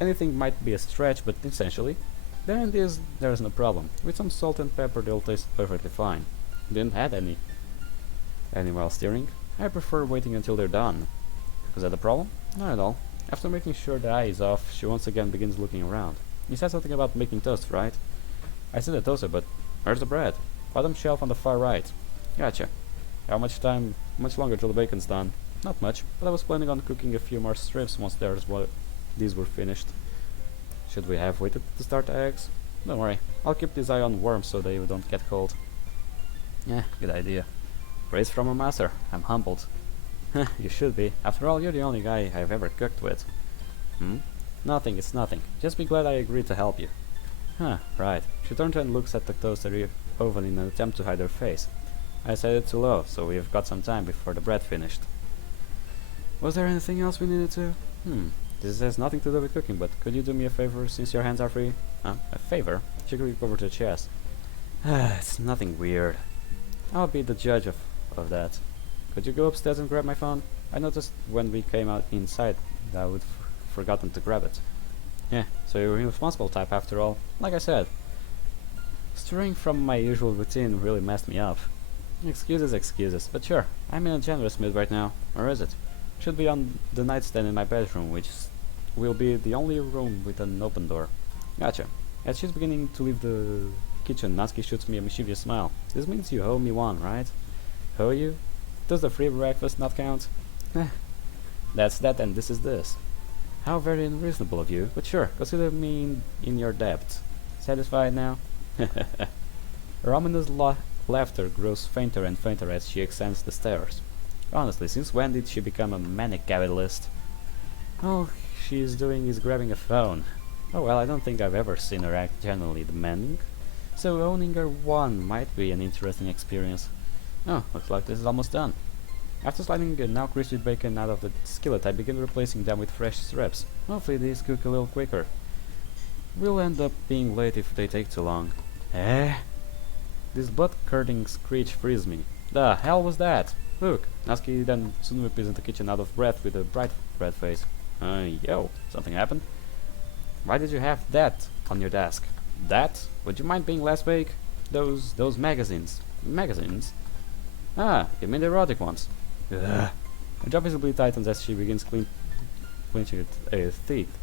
Anything might be a stretch, but essentially, there's no problem. With some salt and pepper, they'll taste perfectly fine. Didn't add any while steering. I prefer waiting until they're done. Is that a problem? Not at all. After making sure the eye is off, she once again begins looking around. You said something about making toast, right? I said a toaster, but where's the bread? Bottom shelf on the far right. Gotcha. How much longer till the bacon's done? Not much, but I was planning on cooking a few more strips once these were finished. Should we have waited to start the eggs? Don't worry, I'll keep this eye on worms so they don't get cold. Good idea. Praise from a master. I'm humbled. You should be. After all, you're the only guy I've ever cooked with. Nothing, it's nothing. Just be glad I agreed to help you. Right. She turns and looks at the toaster oven in an attempt to hide her face. I set it too low, so we've got some time before the bread finished. Was there anything else we needed to? This has nothing to do with cooking, but could you do me a favor since your hands are free? A favor? She clicked over to the chest. It's nothing weird. I'll be the judge of that. Could you go upstairs and grab my phone? I noticed when we came out inside that I would forgotten to grab it. Yeah, so you're a responsible type after all. Like I said, straying from my usual routine really messed me up. Excuses, but sure, I'm in a generous mood right now. Or is it? Should be on the nightstand in my bedroom, which will be the only room with an open door. Gotcha. As she's beginning to leave the kitchen, Natsuki shoots me a mischievous smile. This means you owe me one, right? Owe you? Does the free breakfast not count? That's that, and this is this. How very unreasonable of you, but sure, consider me in your debt. Satisfied now? Her ominous laughter grows fainter and fainter as she ascends the stairs. Honestly, since when did she become a manic capitalist? All she is doing is grabbing a phone. Oh well, I don't think I've ever seen her act genuinely demanding, so owning her one might be an interesting experience. Oh, looks like this is almost done. After sliding a now crispy bacon out of the skillet, I begin replacing them with fresh strips. Hopefully these cook a little quicker. We'll end up being late if they take too long. Eh? This blood-curdling screech frees me. The hell was that? Look, Natsuki then soon appears in the kitchen out of breath with a bright red face. Yo, something happened? Why did you have that on your desk? That? Would you mind being less vague? Those magazines. Magazines? Ah, you mean the erotic ones? Ugh. Her jaw visibly tightens as she begins clenching her teeth.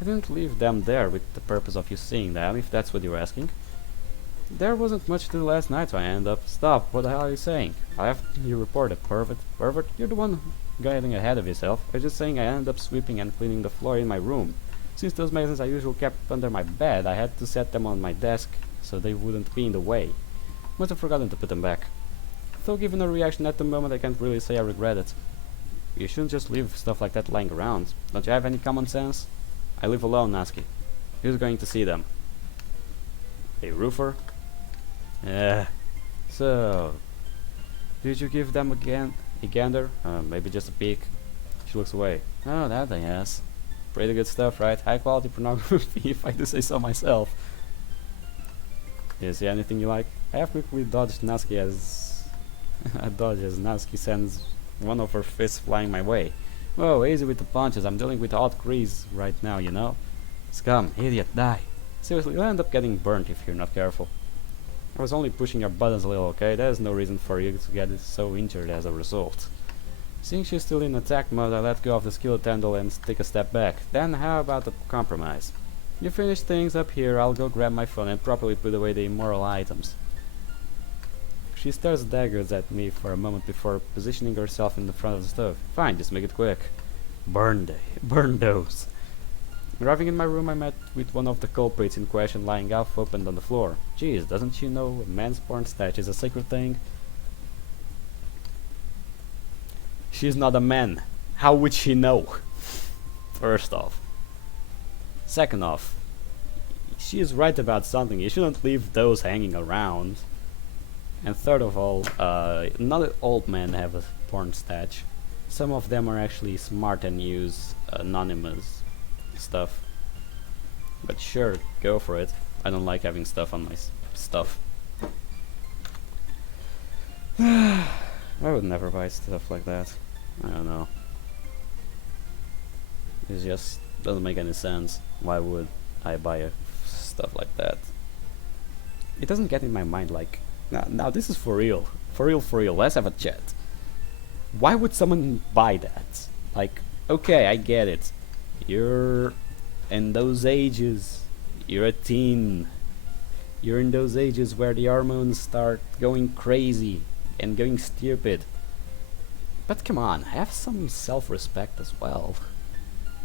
I didn't leave them there with the purpose of you seeing them, if that's what you're asking. There wasn't much to do last night, so I end up. Stop, what the hell are you saying? I have you reported, pervert. Pervert, you're the one getting ahead of yourself. I'm just saying I ended up sweeping and cleaning the floor in my room. Since those magazines I usually kept under my bed, I had to set them on my desk so they wouldn't be in the way. Must have forgotten to put them back. Though given her reaction at the moment, I can't really say I regret it. You shouldn't just leave stuff like that lying around. Don't you have any common sense? I live alone, Natsuki. Who's going to see them? A roofer? So, did you give them a gander? Maybe just a peek? She looks away. Oh, that yes. Pretty good stuff, right? High quality pornography, if I do say so myself. Do you see anything you like? I have quickly dodged Natsuki as Natsuki sends one of her fists flying my way. Whoa, easy with the punches. I'm dealing with hot grease right now, you know? Scum, idiot, die. Seriously, you'll end up getting burnt if you're not careful. I was only pushing your buttons a little, okay? There's no reason for you to get so injured as a result. Seeing she's still in attack mode, I let go of the skillet handle and take a step back. Then how about a compromise? You finish things up here, I'll go grab my phone and properly put away the immoral items. She stares daggers at me for a moment before positioning herself in the front of the stove. Fine, just make it quick. Burn those. Arriving in my room, I met with one of the culprits in question lying half opened on the floor. Jeez, doesn't she know a man's porn stash is a sacred thing? She's not a man. How would she know? First off. Second off, she is right about something. You shouldn't leave those hanging around. And third of all, not all men have a porn stash. Some of them are actually smart and use anonymous stuff. But sure, go for it. I don't like having stuff on my stuff. I would never buy stuff like that. I don't know. It just doesn't make any sense. Why would I buy stuff like that? It doesn't get in my mind like, now this is for real. For real, let's have a chat. Why would someone buy that? Like, okay, I get it. You're in those ages. You're a teen. You're in those ages where the hormones start going crazy and going stupid. But come on, have some self-respect as well.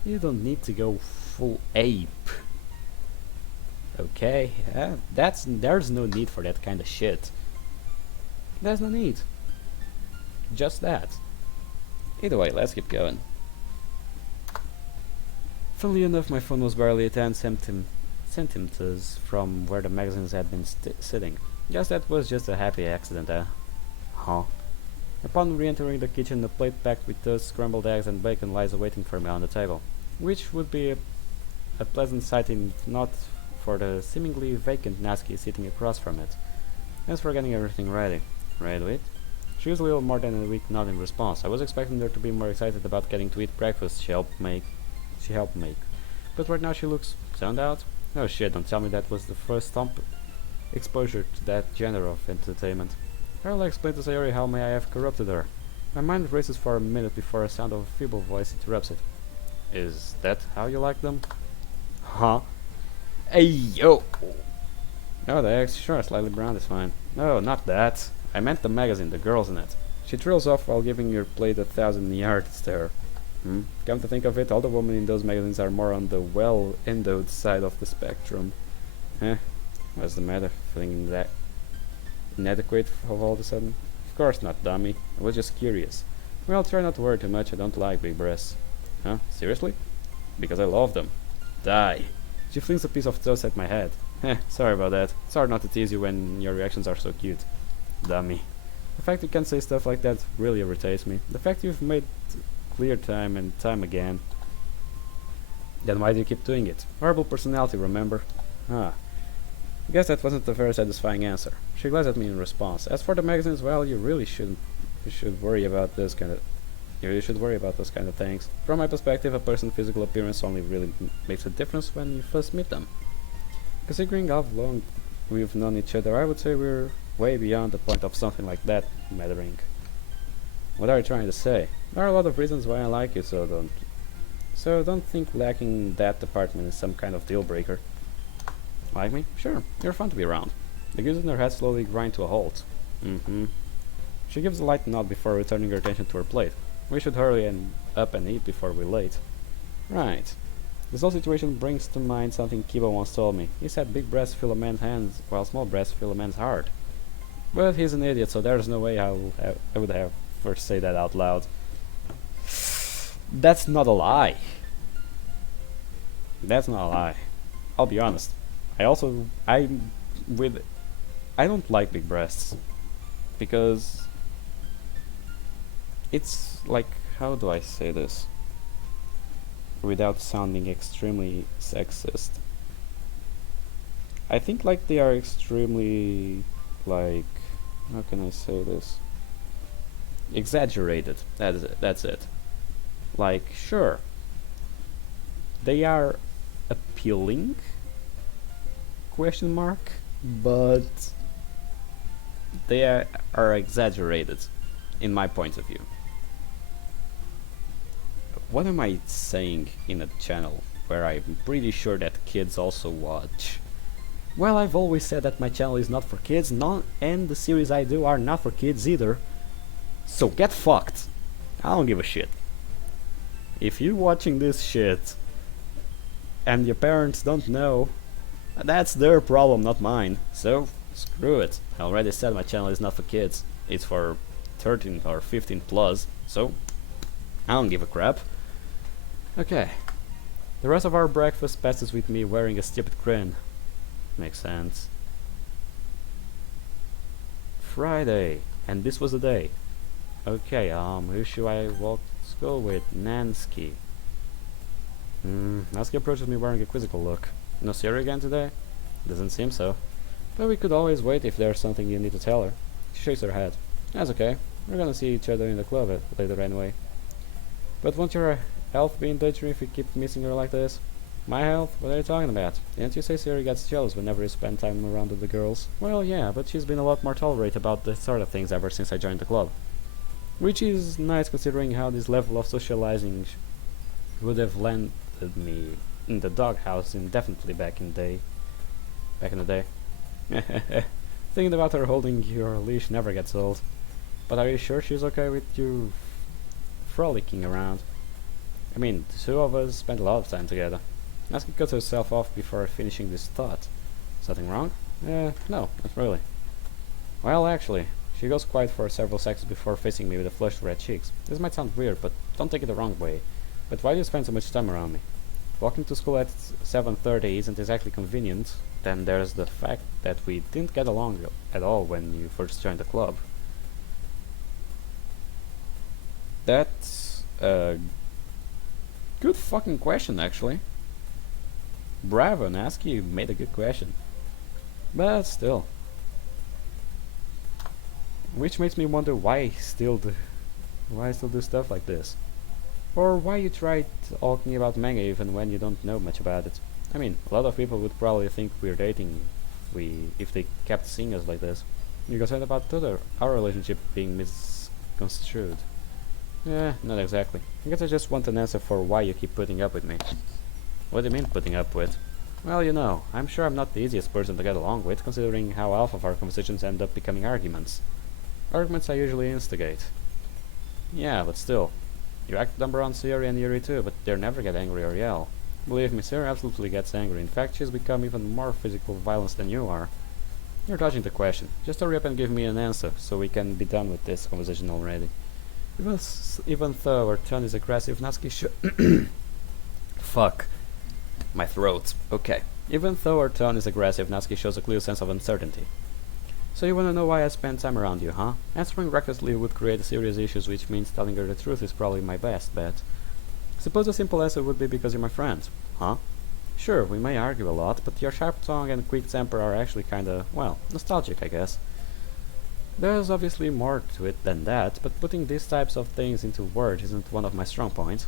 You don't need to go full ape. Okay, there's no need for that kind of shit. There's no need. Just that. Either way, let's keep going. Funnily enough, my phone was barely 10 centimeters from where the magazines had been sitting. Guess that was just a happy accident, Huh? Upon re-entering the kitchen, a plate packed with toast, scrambled eggs and bacon lies awaiting for me on the table. which would be a pleasant sight if not for the seemingly vacant Natsuki sitting across from it. As for getting everything ready. Ready to eat? She was a little more than a week not in response. I was expecting her to be more excited about getting to eat breakfast she helped make. But right now she looks zoned out. Oh shit, don't tell me that was the first stomp exposure to that genre of entertainment. I'll explain to Sayori how may I have corrupted her. My mind races for a minute before a sound of a feeble voice interrupts it. Is that how you like them? Huh? Hey yo! Oh, the eggs, sure, slightly brown is fine. No, not that. I meant the magazine, the girls in it. She trails off while giving your plate 1,000-yard stare. Come to think of it, all the women in those magazines are more on the well-endowed side of the spectrum. Eh? What's the matter? Feeling that inadequate of all of a sudden? Of course not, dummy. I was just curious. Well, try not to worry too much, I don't like big breasts. Huh? Seriously? Because I love them. Die. She flings a piece of toast at my head. Sorry about that. It's hard not to tease you when your reactions are so cute. Dummy. The fact you can say stuff like that really irritates me. The fact you've made clear time and time again. Then why do you keep doing it? Horrible personality, remember? I guess that wasn't a very satisfying answer. She glanced at me in response. As for the magazines, well, you should worry about those kind of things. From my perspective, a person's physical appearance only really makes a difference when you first meet them. Considering how long we've known each other, I would say we're way beyond the point of something like that mattering. What are you trying to say? There are a lot of reasons why I like you, so don't think lacking that department is some kind of deal breaker. Like me? Sure, you're fun to be around. The gears in her head slowly grind to a halt. She gives a light nod before returning her attention to her plate. We should hurry up and eat before we're late. Right. This whole situation brings to mind something Kiba once told me. He said big breasts fill a man's hands, while small breasts fill a man's heart. But he's an idiot, so there's no way I would have first say that out loud. That's not a lie. That's not a lie. I'll be honest. I don't like big breasts because it's like, how do I say this without sounding extremely sexist? I think like they are extremely, like, how can I say this? Exaggerated. That's it. Like, sure, they are appealing, question mark, but they are exaggerated in my point of view. What am I saying in a channel where I'm pretty sure that kids also watch? Well, I've always said that my channel is not for kids, and the series I do are not for kids either. So get fucked. I don't give a shit. If you're watching this shit and your parents don't know, that's their problem, not mine. So screw it. I already said my channel is not for kids. It's for 13 or 15 plus. So I don't give a crap. Okay. The rest of our breakfast passes with me wearing a stupid grin. Makes sense. Friday, and this was the day. Okay, who should I walk to school with? Natsuki. Natsuki approaches me wearing a quizzical look. No Siri again today? Doesn't seem so. But we could always wait if there's something you need to tell her. She shakes her head. That's okay. We're gonna see each other in the club later anyway. But won't your health be in danger if you keep missing her like this? My health? What are you talking about? Didn't you say Siri gets jealous whenever you spend time around with the girls? Well, yeah, but she's been a lot more tolerant about this sort of things ever since I joined the club. Which is nice considering how this level of socializing would have landed me in the doghouse indefinitely back in the day. Thinking about her holding your leash never gets old. But are you sure she's okay with you frolicking around? I mean, the two of us spent a lot of time together. Natsuki cut herself off before finishing this thought. Something wrong? No, not really. Well, actually, she goes quiet for several seconds before facing me with a flushed red cheeks. This might sound weird, but don't take it the wrong way. But why do you spend so much time around me? Walking to school at 7:30 isn't exactly convenient. Then there's the fact that we didn't get along at all when you first joined the club. That's a Good fucking question, actually. Bravo, Natsuki, you made a good question. But still. Which makes me wonder why I still do stuff like this. Or why you tried talking about manga even when you don't know much about it. I mean, a lot of people would probably think we're dating if they kept seeing us like this. You're concerned about our relationship being misconstrued. Yeah, not exactly. I guess I just want an answer for why you keep putting up with me. What do you mean putting up with? Well, you know, I'm sure I'm not the easiest person to get along with, considering how half of our conversations end up becoming arguments. Arguments I usually instigate. Yeah, but still. You act dumb around Sayori and Yuri too, but they never get angry or yell. Believe me, Sayori absolutely gets angry. In fact, she's become even more physical violence than you are. You're dodging the question. Just hurry up and give me an answer, so we can be done with this conversation already. Even though our tone is aggressive, Natsuki should... Fuck. My throat. Okay. Even though our tone is aggressive, Natsuki shows a clear sense of uncertainty. So you wanna know why I spend time around you, huh? Answering recklessly would create serious issues, which means telling her the truth is probably my best bet. Suppose a simple answer would be because you're my friend, huh? Sure, we may argue a lot, but your sharp tongue and quick temper are actually kinda, well, nostalgic, I guess. There's obviously more to it than that, but putting these types of things into words isn't one of my strong points.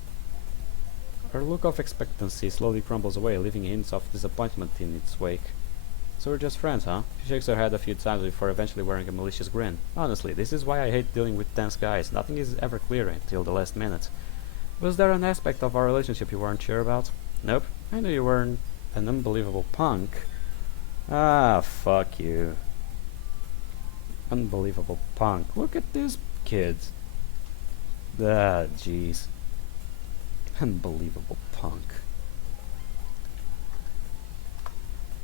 Her look of expectancy slowly crumbles away, leaving hints of disappointment in its wake. So we're just friends, huh? She shakes her head a few times before eventually wearing a malicious grin. Honestly, this is why I hate dealing with tense guys. Nothing is ever clear until the last minute. Was there an aspect of our relationship you weren't sure about? Nope. I knew you weren't an unbelievable punk. Ah, fuck you. Unbelievable punk. Look at this kid. Ah, jeez. Unbelievable punk.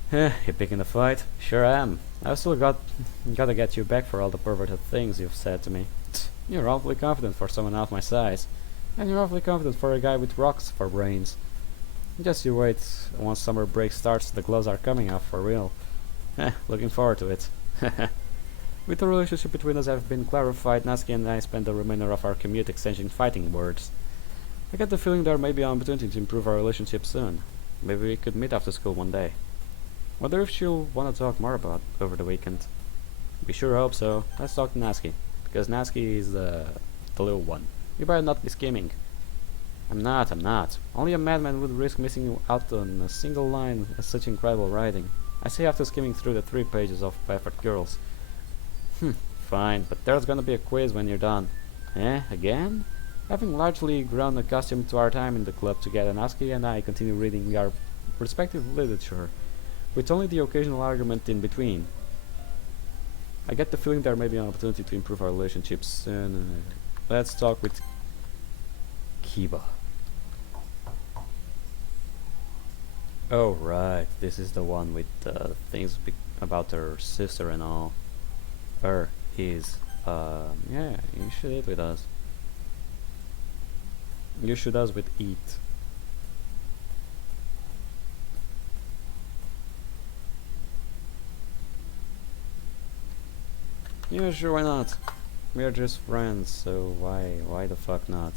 You picking a fight? Sure am. I've still gotta get you back for all the perverted things you've said to me. You're awfully confident for someone half my size. And you're awfully confident for a guy with rocks for brains. Just you wait. Once summer break starts, the gloves are coming off for real. Looking forward to it. With the relationship between us have been clarified, Natsuki and I spend the remainder of our commute exchanging fighting words. I get the feeling there may be an opportunity to improve our relationship soon. Maybe we could meet after school one day. Wonder if she'll want to talk more about over the weekend. We sure hope so. Let's talk to Natsuki, because Natsuki is the little one. You better not be scheming. I'm not. Only a madman would risk missing out on a single line of such incredible writing. I say after skimming through the 3 pages of Perfect Girls. Fine, but there's gonna be a quiz when you're done. Again? Having largely grown accustomed to our time in the club together, Natsuki and I continue reading our respective literature, with only the occasional argument in between. I get the feeling there may be an opportunity to improve our relationship soon. Let's talk with Kiba. Oh right, this is the one with things about her sister and all. Yeah, you should eat with us. You should us with eat. Yeah, sure, why not? We are just friends, so why the fuck not?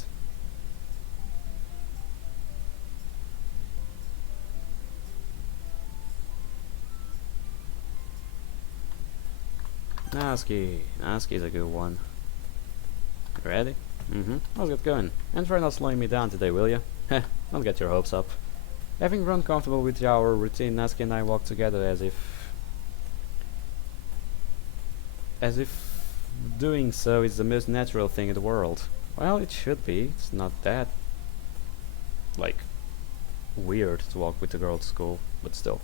Natsuki's a good one. You ready? Let's get going. And try not slowing me down today, will you? Heh, don't get your hopes up. Having grown comfortable with our routine, Natsuki and I walk together as if doing so is the most natural thing in the world. Well, it should be. It's not that, like, weird to walk with a girl to school, but still.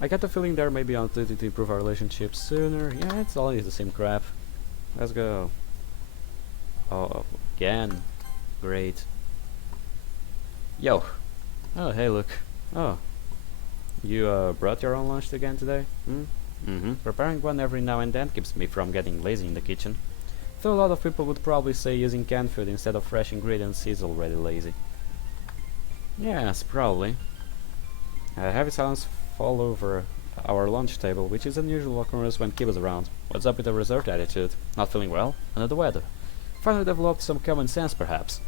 I get the feeling there may be an opportunity to improve our relationship sooner. Yeah, it's always the same crap. Let's go. Oh, again. Great. Yo. Oh, hey, look. Oh. You, brought your own lunch again today? Preparing one every now and then keeps me from getting lazy in the kitchen. Though a lot of people would probably say using canned food instead of fresh ingredients is already lazy. Yes, probably. Heavy silence fall over our lunch table, which is an unusual occurrence when Kiba's around. What's up with the reserved attitude? Not feeling well? Under the weather? Finally developed some common sense, perhaps?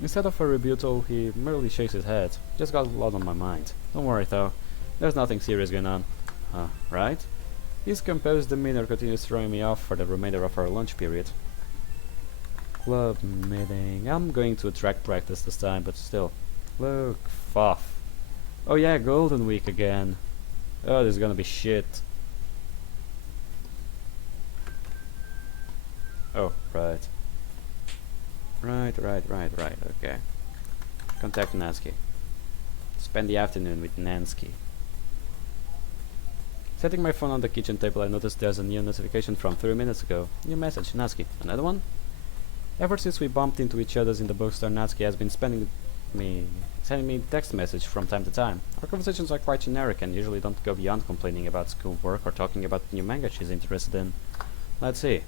Instead of a rebuttal, he merely shakes his head. Just got a lot on my mind. Don't worry though, there's nothing serious going on. Right? His composed demeanor continues throwing me off for the remainder of our lunch period. Club meeting. I'm going to a track practice this time, but still. Look, fuff. Oh yeah, Golden Week again. Oh, this is gonna be shit. Oh, right. Right, okay. Contact Natsuki. Spend the afternoon with Natsuki. Setting my phone on the kitchen table, I noticed there's a new notification from 3 minutes ago. New message, Natsuki. Another one? Ever since we bumped into each other in the bookstore, Natsuki has been sending me text message from time to time. Our conversations are quite generic and usually don't go beyond complaining about schoolwork or talking about new manga she's interested in. Let's see.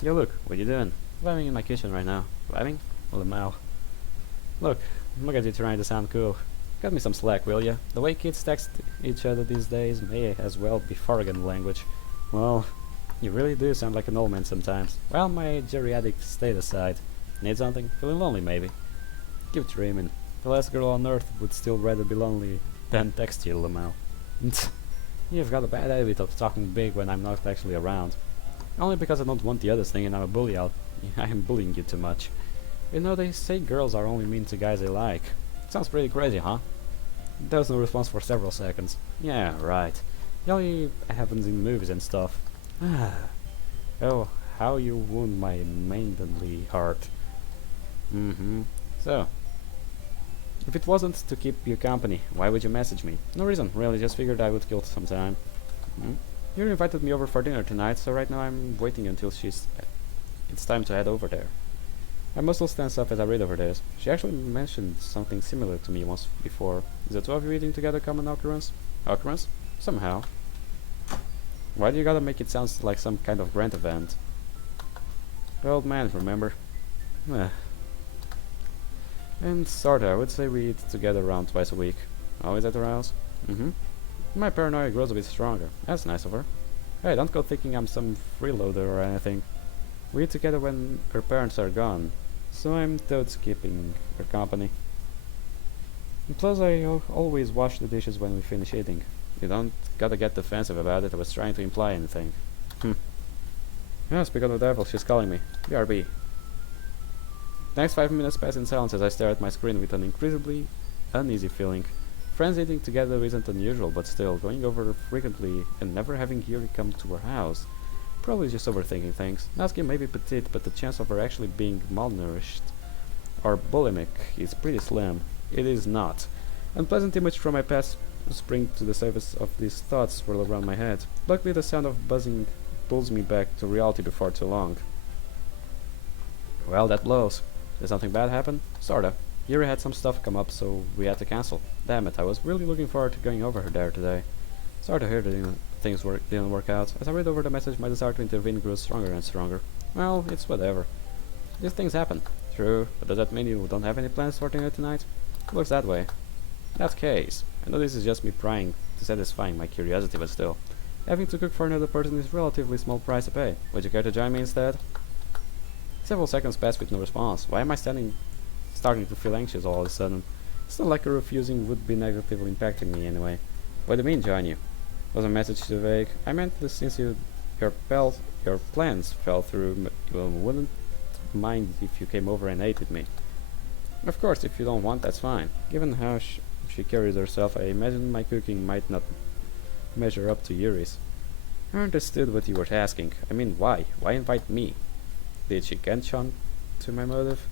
Yo, look, what you doing? Vibing in my kitchen right now. Vibing? Lamau. Look at you trying to sound cool. Cut me some slack, will ya? The way kids text each other these days may as well be foreign language. Well, you really do sound like an old man sometimes. Well, my geriatric state aside. Need something? Feeling lonely, maybe? Keep dreaming. The last girl on earth would still rather be lonely than text you, Lamau. You've got a bad habit of talking big when I'm not actually around. Only because I don't want the others thinking I'm a bully out. I am bullying you too much. You know, they say girls are only mean to guys they like. Sounds pretty crazy, huh? There was no response for several seconds. Yeah, right. It only happens in movies and stuff. Oh, how you wound my maidenly heart. So, if it wasn't to keep you company, why would you message me? No reason, really, just figured I would kill some time. You invited me over for dinner tonight, so right now I'm waiting until it's time to head over there. My muscle stands up as I read over this. She actually mentioned something similar to me once before. Is the two of you eating together common occurrence? Occurrence? Somehow. Why do you gotta make it sound like some kind of grand event? The old man, remember? And sorta, I would say we eat together around twice a week. Always at her house? My paranoia grows a bit stronger. That's nice of her. Hey, don't go thinking I'm some freeloader or anything. We eat together when her parents are gone, so I'm totes keeping her company. And plus, I always wash the dishes when we finish eating. You don't gotta get defensive about it. I was trying to imply anything. Yeah, speak of the devil, she's calling me. BRB. The next 5 minutes pass in silence as I stare at my screen with an increasingly uneasy feeling. Friends eating together isn't unusual, but still, going over frequently and never having Yuri come to our house. Probably just overthinking things. Natsuki may be petite, but the chance of her actually being malnourished or bulimic is pretty slim. It is not. Unpleasant image from my past spring to the surface of these thoughts swirl around my head. Luckily, the sound of buzzing pulls me back to reality before too long. Well, that blows. Did something bad happen? Sorta. Yuri had some stuff come up, so we had to cancel. Damn it, I was really looking forward to going over there today. Sorry to hear that things didn't work out. As I read over the message, my desire to intervene grew stronger and stronger. Well, it's whatever. These things happen. True, but does that mean you don't have any plans for dinner tonight? It looks that way. In that case, I know this is just me trying to satisfy my curiosity, but still. Having to cook for another person is a relatively small price to pay. Would you care to join me instead? Several seconds pass with no response. Why am I starting to feel anxious all of a sudden? It's not like her refusing would be negatively impacting me anyway. What do you mean, join you? Was a message too vague? I meant that since your plans fell through, you wouldn't mind if you came over and ate with me. Of course, if you don't want, that's fine. Given how she carries herself, I imagine my cooking might not measure up to Yuri's. I understood what you were asking. I mean, why? Why invite me? Did she catch on to my motive?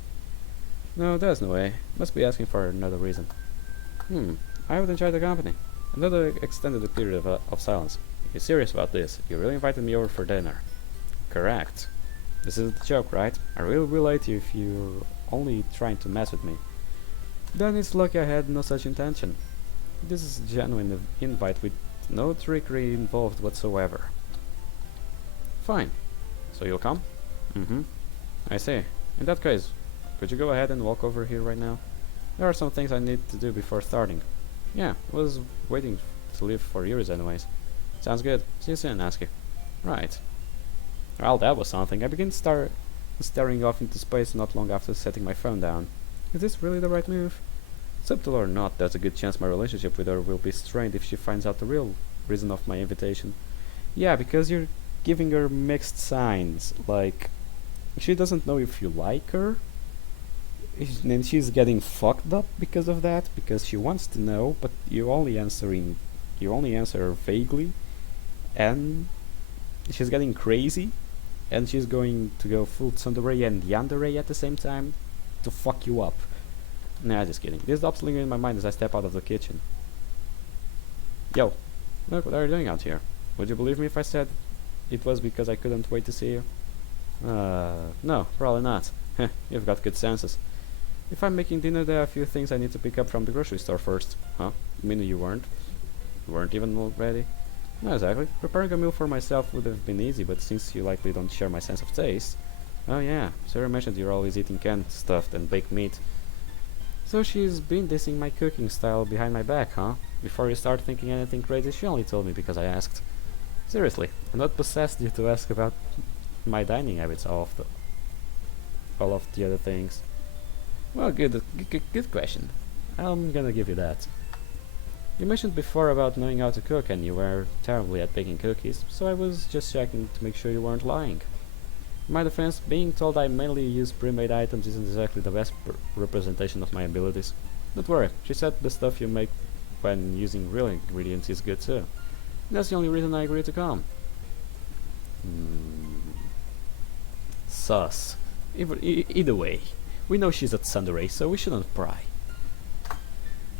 No, there's no way. Must be asking for another reason. I would enjoy the company. Another extended period of silence. You're serious about this? You really invited me over for dinner? Correct. This is the joke, right? I really relate you if you're only trying to mess with me. Then it's lucky I had no such intention. This is a genuine invite with no trickery involved whatsoever. Fine. So you'll come? I see. In that case, could you go ahead and walk over here right now? There are some things I need to do before starting. Yeah, was waiting to leave for years anyways. Sounds good. See you soon, Natsuki. Right. Well, that was something. I began staring off into space not long after setting my phone down. Is this really the right move? Subtle or not, there's a good chance my relationship with her will be strained if she finds out the real reason of my invitation. Yeah, because you're giving her mixed signs. Like, she doesn't know if you like her, and she's getting fucked up because of that, because she wants to know, but you only answer her vaguely, and she's getting crazy, and she's going to go full tsundere and yandere at the same time to fuck you up. Nah, just kidding. This stops lingering in my mind as I step out of the kitchen. Yo, look, what are you doing out here? Would you believe me if I said it was because I couldn't wait to see you? No, probably not. Heh, you've got good senses. If I'm making dinner, there are a few things I need to pick up from the grocery store first. Huh? You mean you weren't? You weren't even ready? Not exactly. Preparing a meal for myself would have been easy, but since you likely don't share my sense of taste... Oh yeah, Sarah mentioned you're always eating canned stuff and baked meat. So she's been dissing my cooking style behind my back, huh? Before you start thinking anything crazy, she only told me because I asked. Seriously, and what possessed you to ask about my dining habits all of the other things? Well, good question. I'm gonna give you that. You mentioned before about knowing how to cook and you were terribly at baking cookies, so I was just checking to make sure you weren't lying. In my defense, being told I mainly use pre-made items isn't exactly the best representation of my abilities. Don't worry, she said the stuff you make when using real ingredients is good too. That's the only reason I agreed to come. Sus. Either way, we know she's at tsundere, so we shouldn't pry.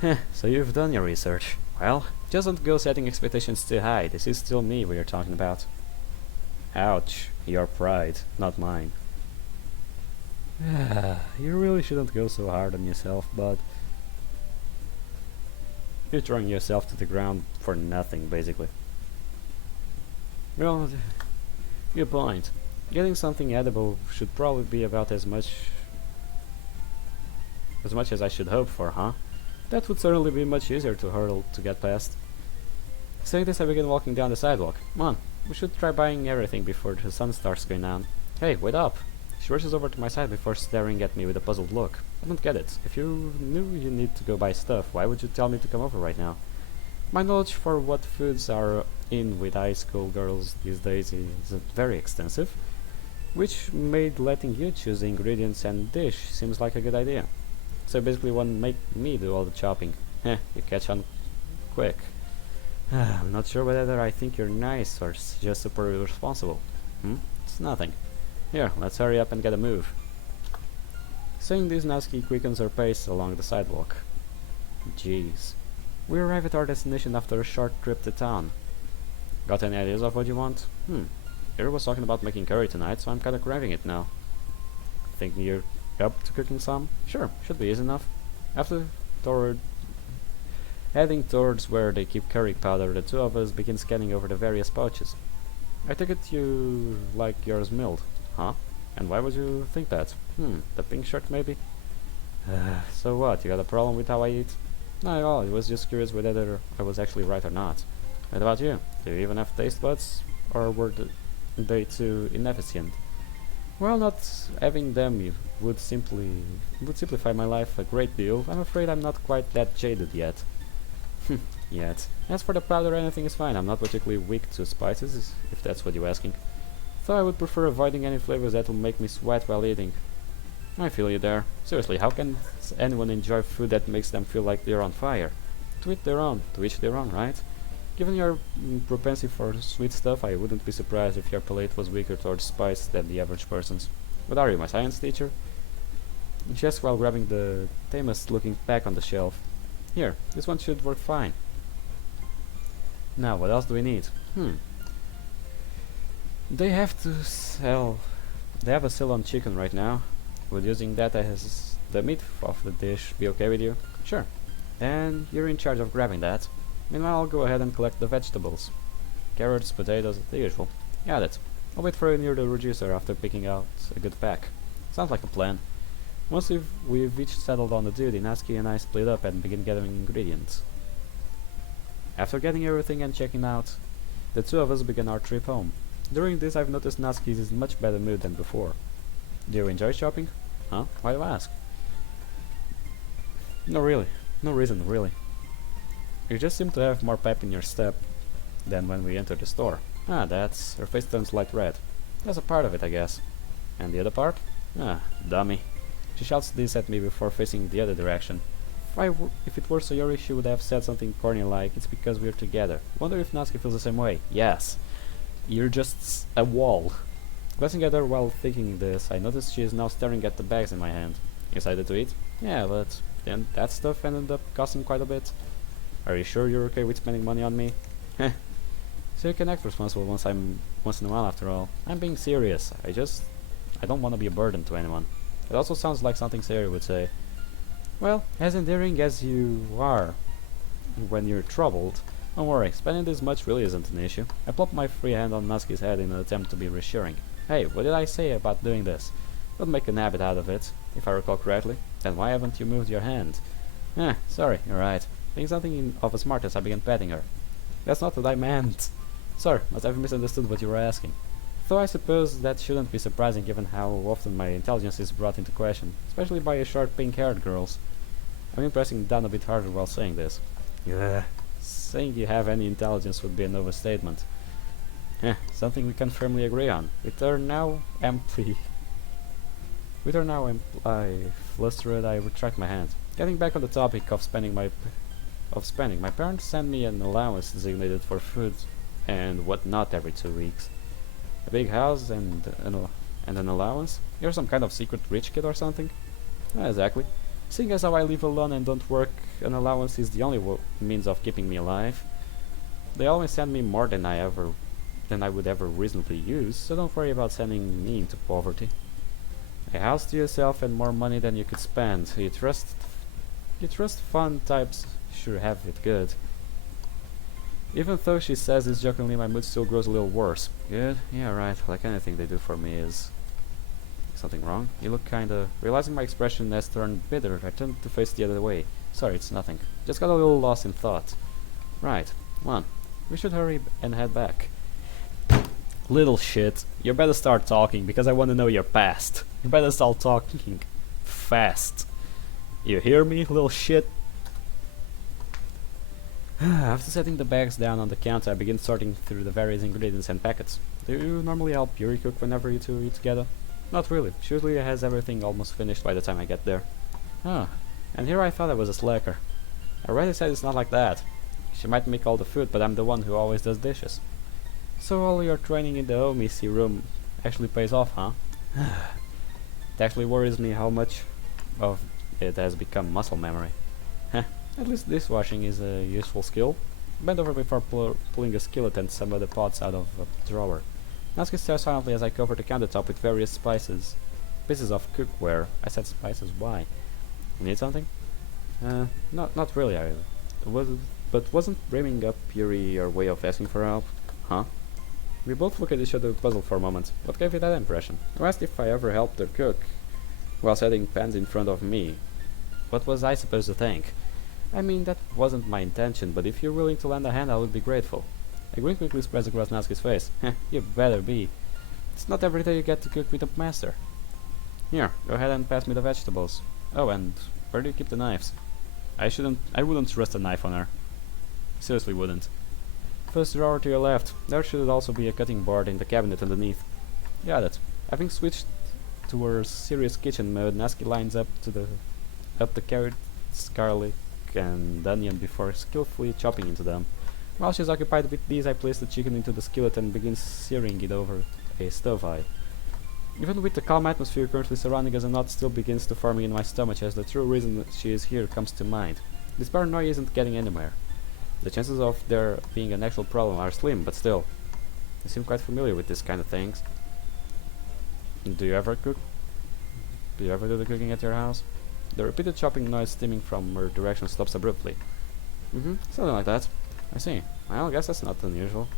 Heh, so you've done your research. Well, just don't go setting expectations too high. This is still me we are talking about. Ouch. Your pride, not mine. You really shouldn't go so hard on yourself, but... You're throwing yourself to the ground for nothing, basically. Well, good point. Getting something edible should probably be about as much as I should hope for, huh? That would certainly be much easier to hurdle to get past. Saying this, I begin walking down the sidewalk. Come on, we should try buying everything before the sun starts going down. Hey, wait up! She rushes over to my side before staring at me with a puzzled look. I don't get it. If you knew you need to go buy stuff, why would you tell me to come over right now? My knowledge for what foods are in with high school girls these days is very extensive, which made letting you choose the ingredients and dish seems like a good idea. So basically want to make me do all the chopping. Heh, you catch on quick. I'm not sure whether I think you're nice or just super irresponsible. It's nothing. Here, let's hurry up and get a move. Saying this, Natsuki quickens her pace along the sidewalk. Jeez. We arrive at our destination after a short trip to town. Got any ideas of what you want? Ira was talking about making curry tonight, so I'm kinda craving it now. Thinking you're up to cooking some? Sure, should be easy enough. Heading towards where they keep curry powder, the two of us begin scanning over the various pouches. I take it you like yours milled, huh? And why would you think that? The pink shirt maybe? So what, you got a problem with how I eat? Not at all, I was just curious whether I was actually right or not. What about you? Do you even have taste buds? Or were they too inefficient? Well, not having them would simplify my life a great deal. I'm afraid I'm not quite that jaded yet. Yet. As for the powder, anything is fine. I'm not particularly weak to spices, if that's what you're asking. Though I would prefer avoiding any flavors that will make me sweat while eating. I feel you there. Seriously, how can anyone enjoy food that makes them feel like they're on fire? To each their own, right? Given your propensity for sweet stuff, I wouldn't be surprised if your palate was weaker towards spice than the average person's. What are you, my science teacher? She asks while grabbing the thermos-looking pack on the shelf. Here, this one should work fine. Now, what else do we need? They have a sale on chicken right now. Would using that as the meat of the dish be okay with you? Sure. Then you're in charge of grabbing that. Meanwhile, I'll go ahead and collect the vegetables. Carrots, potatoes, the usual. Got it. I'll wait for you near the register after picking out a good pack. Sounds like a plan. Once we've each settled on the duty, Natsuki and I split up and begin gathering ingredients. After getting everything and checking out, the two of us begin our trip home. During this, I've noticed Natsuki is in much better mood than before. Do you enjoy shopping? Huh? Why do you ask? No, really. No reason, really. You just seem to have more pep in your step than when we entered the store. Ah, that's... Her face turns light red. That's a part of it, I guess. And the other part? Ah, dummy. She shouts this at me before facing the other direction. If it were Sayori, she would have said something corny like, "It's because we're together." Wonder if Natsuki feels the same way. Yes. You're just a wall. Glancing at her while thinking this, I noticed she is now staring at the bags in my hand. Excited to eat? Yeah, but then that stuff ended up costing quite a bit. Are you sure you're okay with spending money on me? Heh. So you can act responsible once in a while after all. I'm being serious. I don't want to be a burden to anyone. It also sounds like something Sayori would say. Well, as endearing as you are when you're troubled, don't worry, spending this much really isn't an issue. I plopped my free hand on Natsuki's head in an attempt to be reassuring. Hey, what did I say about doing this? Don't make an habit out of it, if I recall correctly. Then why haven't you moved your hand? Sorry, you're right. Being something of a smartness, I began patting her. That's not what I meant. Sorry, must have misunderstood what you were asking. Though I suppose that shouldn't be surprising given how often my intelligence is brought into question, especially by short pink-haired girls. I've been pressing down a bit harder while saying this. Yeah, saying you have any intelligence would be an overstatement. Something we can firmly agree on. With her now flustered, I retract my hand. Getting back on the topic of spending, my parents send me an allowance designated for food and whatnot every 2 weeks. A big house and an allowance? You're some kind of secret rich kid or something? Not exactly. Seeing as how I live alone and don't work, an allowance is the only means of keeping me alive. They always send me more than I would ever reasonably use, so don't worry about sending me into poverty. A house to yourself and more money than you could spend. You trust fun types sure have it good. Even though she says this jokingly, my mood still grows a little worse. Good? Yeah, right. Like anything they do for me is... Something wrong? You look kinda... Realizing my expression has turned bitter, I turned to face the other way. Sorry, it's nothing. Just got a little lost in thought. Right. Come on. We should hurry and head back. Little shit. You better start talking, because I want to know your past. You better start talking fast. You hear me, little shit? After setting the bags down on the counter, I begin sorting through the various ingredients and packets. Do you normally help Yuri cook whenever you two eat together? Not really. She usually has everything almost finished by the time I get there. And here I thought I was a slacker. I already said it's not like that. She might make all the food, but I'm the one who always does dishes. So all your training in the OMC room actually pays off, huh? It actually worries me how much of it has become muscle memory. At least dishwashing is a useful skill. Bend over before pulling a skillet and some other pots out of a drawer. Natsuki stares silently as I cover the countertop with various spices. Pieces of cookware. I said spices, why? You need something? Not really, but wasn't bringing up Yuri your way of asking for help? Huh? We both look at each other puzzled for a moment. What gave you that impression? You asked if I ever helped her cook, while setting pans in front of me. What was I supposed to think? I mean, that wasn't my intention, but if you're willing to lend a hand, I would be grateful. A grin quickly spreads across Natsuki's face. You better be. It's not every day you get to cook with a master. Here, go ahead and pass me the vegetables. Oh, and where do you keep the knives? I wouldn't trust a knife on her. Seriously wouldn't. First drawer to your left. There should also be a cutting board in the cabinet underneath. Got it. Having switched to her serious kitchen mode, Natsuki lines up the carrots, garlic, and onion before skillfully chopping into them. While she's occupied with these, I place the chicken into the skillet and begin searing it over a stove eye. Even with the calm atmosphere currently surrounding us, a knot still begins to form in my stomach as the true reason that she is here comes to mind. This paranoia isn't getting anywhere. The chances of there being an actual problem are slim, but still. I seem quite familiar with this kind of things. Do you ever cook? Do you ever do the cooking at your house? The repeated chopping noise stemming from her direction stops abruptly. Something like that. I see. Well, I guess that's not unusual.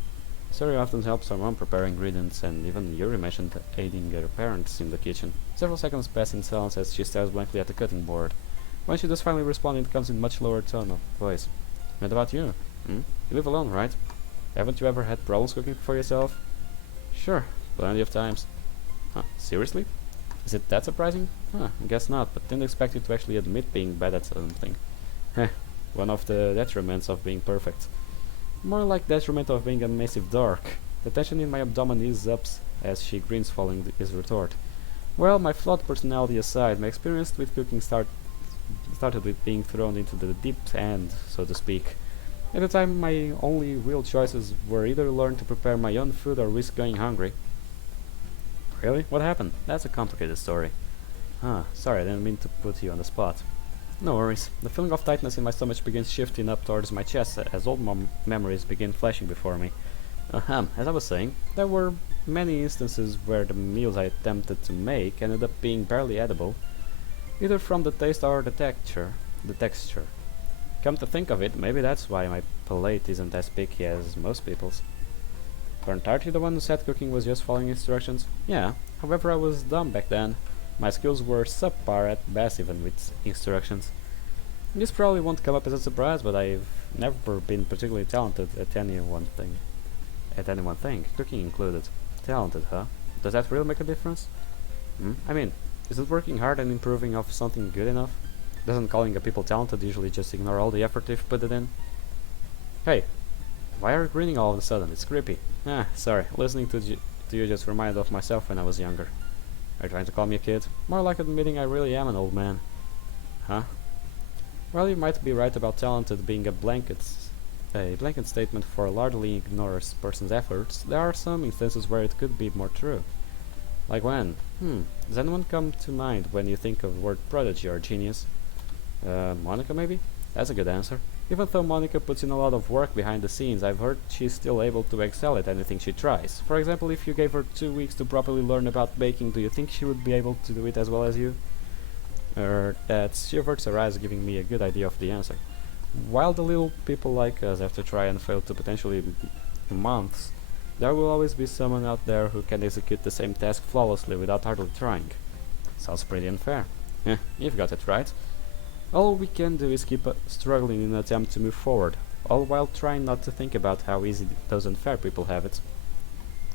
Sari often helps her mom prepare ingredients, and even Yuri mentioned aiding her parents in the kitchen. Several seconds pass in silence as she stares blankly at the cutting board. When she does finally respond, it comes in much lower tone of voice. What about you? You live alone, right? Haven't you ever had problems cooking for yourself? Sure, plenty of times. Huh, seriously? Is it that surprising? Huh, I guess not, but didn't expect you to actually admit being bad at something. Heh, one of the detriments of being perfect. More like detriment of being a massive dork. The tension in my abdomen eases up as she grins following his retort. Well, my flawed personality aside, my experience with cooking started with being thrown into the deep end, so to speak. At the time, my only real choices were either learn to prepare my own food or risk going hungry. Really? What happened? That's a complicated story. Huh, sorry, I didn't mean to put you on the spot. No worries. The feeling of tightness in my stomach begins shifting up towards my chest as old memories begin flashing before me. As I was saying, there were many instances where the meals I attempted to make ended up being barely edible, either from the taste or the texture. Come to think of it, maybe that's why my palate isn't as picky as most people's. Aren't you the one who said cooking was just following instructions? Yeah, however I was dumb back then. My skills were subpar at best even with instructions. This probably won't come up as a surprise, but I've never been particularly talented at any one thing, cooking included. Talented, huh? Does that really make a difference? I mean, isn't working hard and improving of something good enough? Doesn't calling a people talented usually just ignore all the effort they've put it in? Hey, why are you grinning all of a sudden? It's creepy. Sorry, listening to you just reminded of myself when I was younger. Are you trying to call me a kid? More like admitting I really am an old man. Huh? Well, you might be right about talented being a blanket statement for largely ignores person's efforts. There are some instances where it could be more true. Like when? Does anyone come to mind when you think of the word prodigy or genius? Monica maybe? That's a good answer. Even though Monica puts in a lot of work behind the scenes, I've heard she's still able to excel at anything she tries. For example, if you gave her 2 weeks to properly learn about baking, do you think she would be able to do it as well as you? She averts her eyes, giving me a good idea of the answer. While the little people like us have to try and fail to potentially months, there will always be someone out there who can execute the same task flawlessly without hardly trying. Sounds pretty unfair. You've got it right. All we can do is keep struggling in an attempt to move forward, all while trying not to think about how easy those unfair people have it.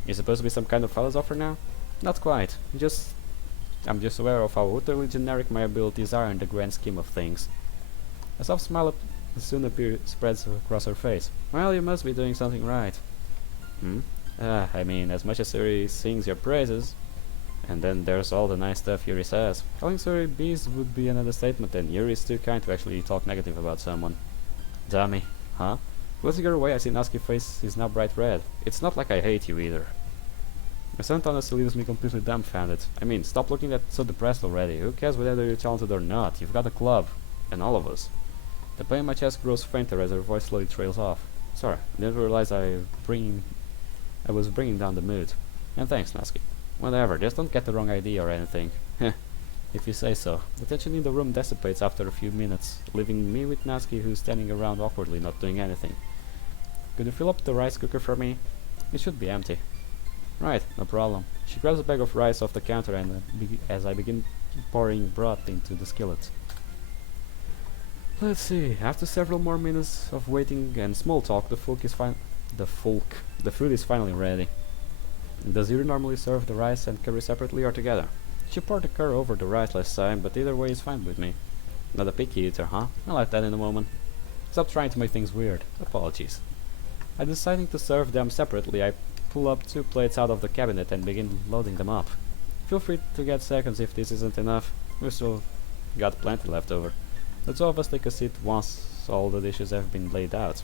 You supposed to be some kind of philosopher now? Not quite. I'm just aware of how utterly generic my abilities are in the grand scheme of things. A soft smile soon spreads across her face. Well, you must be doing something right. I mean, as much as Yuri sings your praises, and then there's all the nice stuff Yuri says. Calling Yuri bees would be another statement, and Yuri is too kind to actually talk negative about someone. Dummy, huh? Losing her away, I see Natsuki's face is now bright red. It's not like I hate you either. My son honestly leaves me completely dumbfounded. I mean, stop looking so depressed already. Who cares whether you're talented or not? You've got a club. And all of us. The pain in my chest grows fainter as her voice slowly trails off. Sorry, I didn't realize I was bringing down the mood. And thanks, Natsuki. Whatever, just don't get the wrong idea or anything. Heh, if you say so. The tension in the room dissipates after a few minutes, leaving me with Natsuki, who's standing around awkwardly not doing anything. Could you fill up the rice cooker for me? It should be empty. Right, no problem. She grabs a bag of rice off the counter and as I begin pouring broth into the skillet. Let's see, after several more minutes of waiting and small talk, the food is finally ready. Does Yuri normally serve the rice and curry separately or together? She poured the curry over the rice last time, but either way is fine with me. Not a picky eater, huh? I'll have that in a moment. Stop trying to make things weird. Apologies. I deciding to serve them separately, I pull up 2 plates out of the cabinet and begin loading them up. Feel free to get seconds if this isn't enough. We've still got plenty left over. The 2 of us take a seat once all the dishes have been laid out.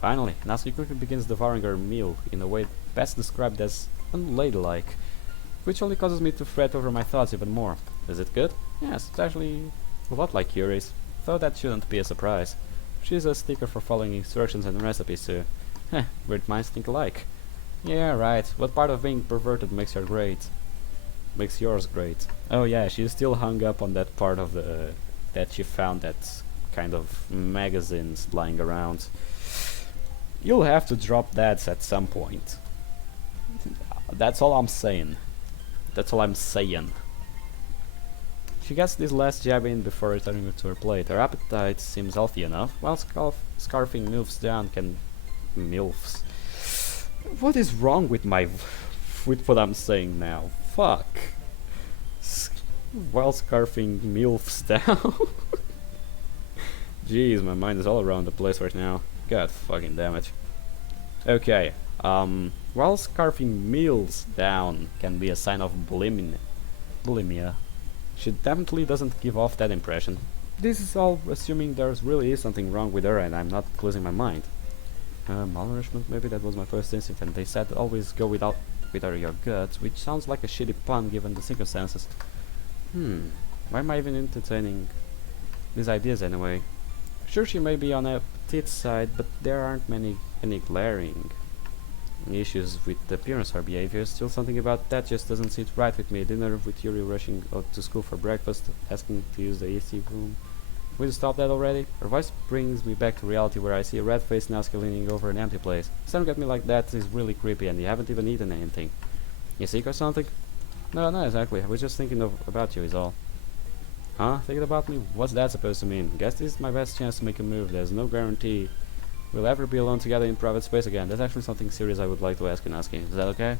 Finally, Natsuki quickly begins devouring her meal in a way best described as unladylike, which only causes me to fret over my thoughts even more. Is it good? Yes, it's actually a lot like Yuri's, though that shouldn't be a surprise. She's a sticker for following instructions and recipes too. Heh, weird minds think alike. Yeah, right. What part of being perverted makes yours great? Oh yeah, she's still hung up on that part of that she found that kind of magazines lying around. You'll have to drop that at some point. That's all I'm saying. She gets this last jab in before returning to her plate. Her appetite seems healthy enough, while scarfing MILFs down can... MILFs. What is wrong with with what I'm saying now? Fuck. while scarfing MILFs down. Jeez, my mind is all around the place right now. God fucking damn it. Okay, while scarfing meals down can be a sign of bulimia, she definitely doesn't give off that impression. This is all assuming there's really is something wrong with her and I'm not losing my mind. Malnourishment, maybe that was my first instinct, and they said always go without your guts, which sounds like a shitty pun given the circumstances. Why am I even entertaining these ideas anyway? Sure, she may be on a petite side, but there aren't any glaring issues with the appearance or behavior. Still, something about that just doesn't sit right with me. Dinner with Yuri rushing out to school for breakfast, asking to use the AC room. Will you stop that already? Her voice brings me back to reality where I see a red-faced Natsuki leaning over an empty place. Staring at me like that is really creepy, and you haven't even eaten anything. You sick or something? No, not exactly. I was just thinking about you is all. Huh? Thinking about me? What's that supposed to mean? Guess this is my best chance to make a move. There's no guarantee we'll ever be alone together in private space again. That's actually something serious I would like to ask you, Natsuki. Is that okay?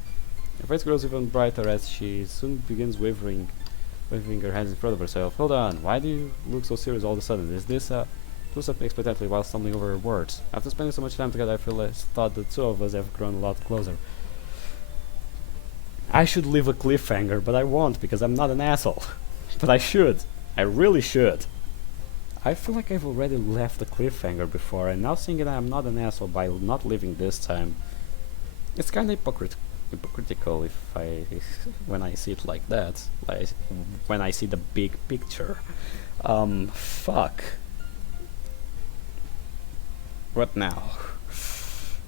Her face grows even brighter as she soon begins waving her hands in front of herself. Hold on, why do you look so serious all of a sudden? Is this Tusa expectantly while stumbling over her words. After spending so much time together, I thought the two of us have grown a lot closer. I should leave a cliffhanger, but I won't because I'm not an asshole. But I should. I really should. I feel like I've already left the cliffhanger before, and now seeing that I'm not an asshole by not leaving this time, it's kinda hypocritical if when I see it like that, like when I see the big picture. Fuck. What now?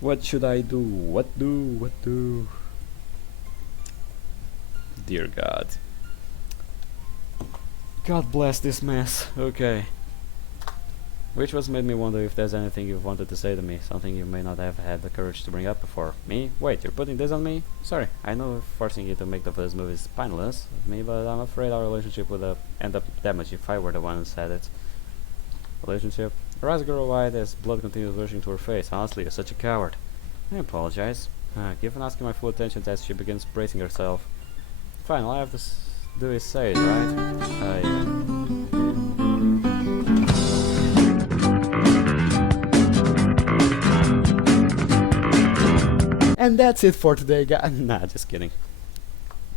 What should I do? What do? Dear God. God bless this mess. Okay. Which was made me wonder if there's anything you wanted to say to me, something you may not have had the courage to bring up before. Me? Wait, you're putting this on me? Sorry, I know forcing you to make the first move is spineless of me, but I'm afraid our relationship would end up damaged if I were the one who said it. Relationship? Her eyes grow wide as blood continues rushing to her face. Honestly, you're such a coward. I apologize. Give Natsuki my full attention as she begins bracing herself. Fine, all I have to do is say it, right? Yeah. And that's it for today, guys. Nah, just kidding.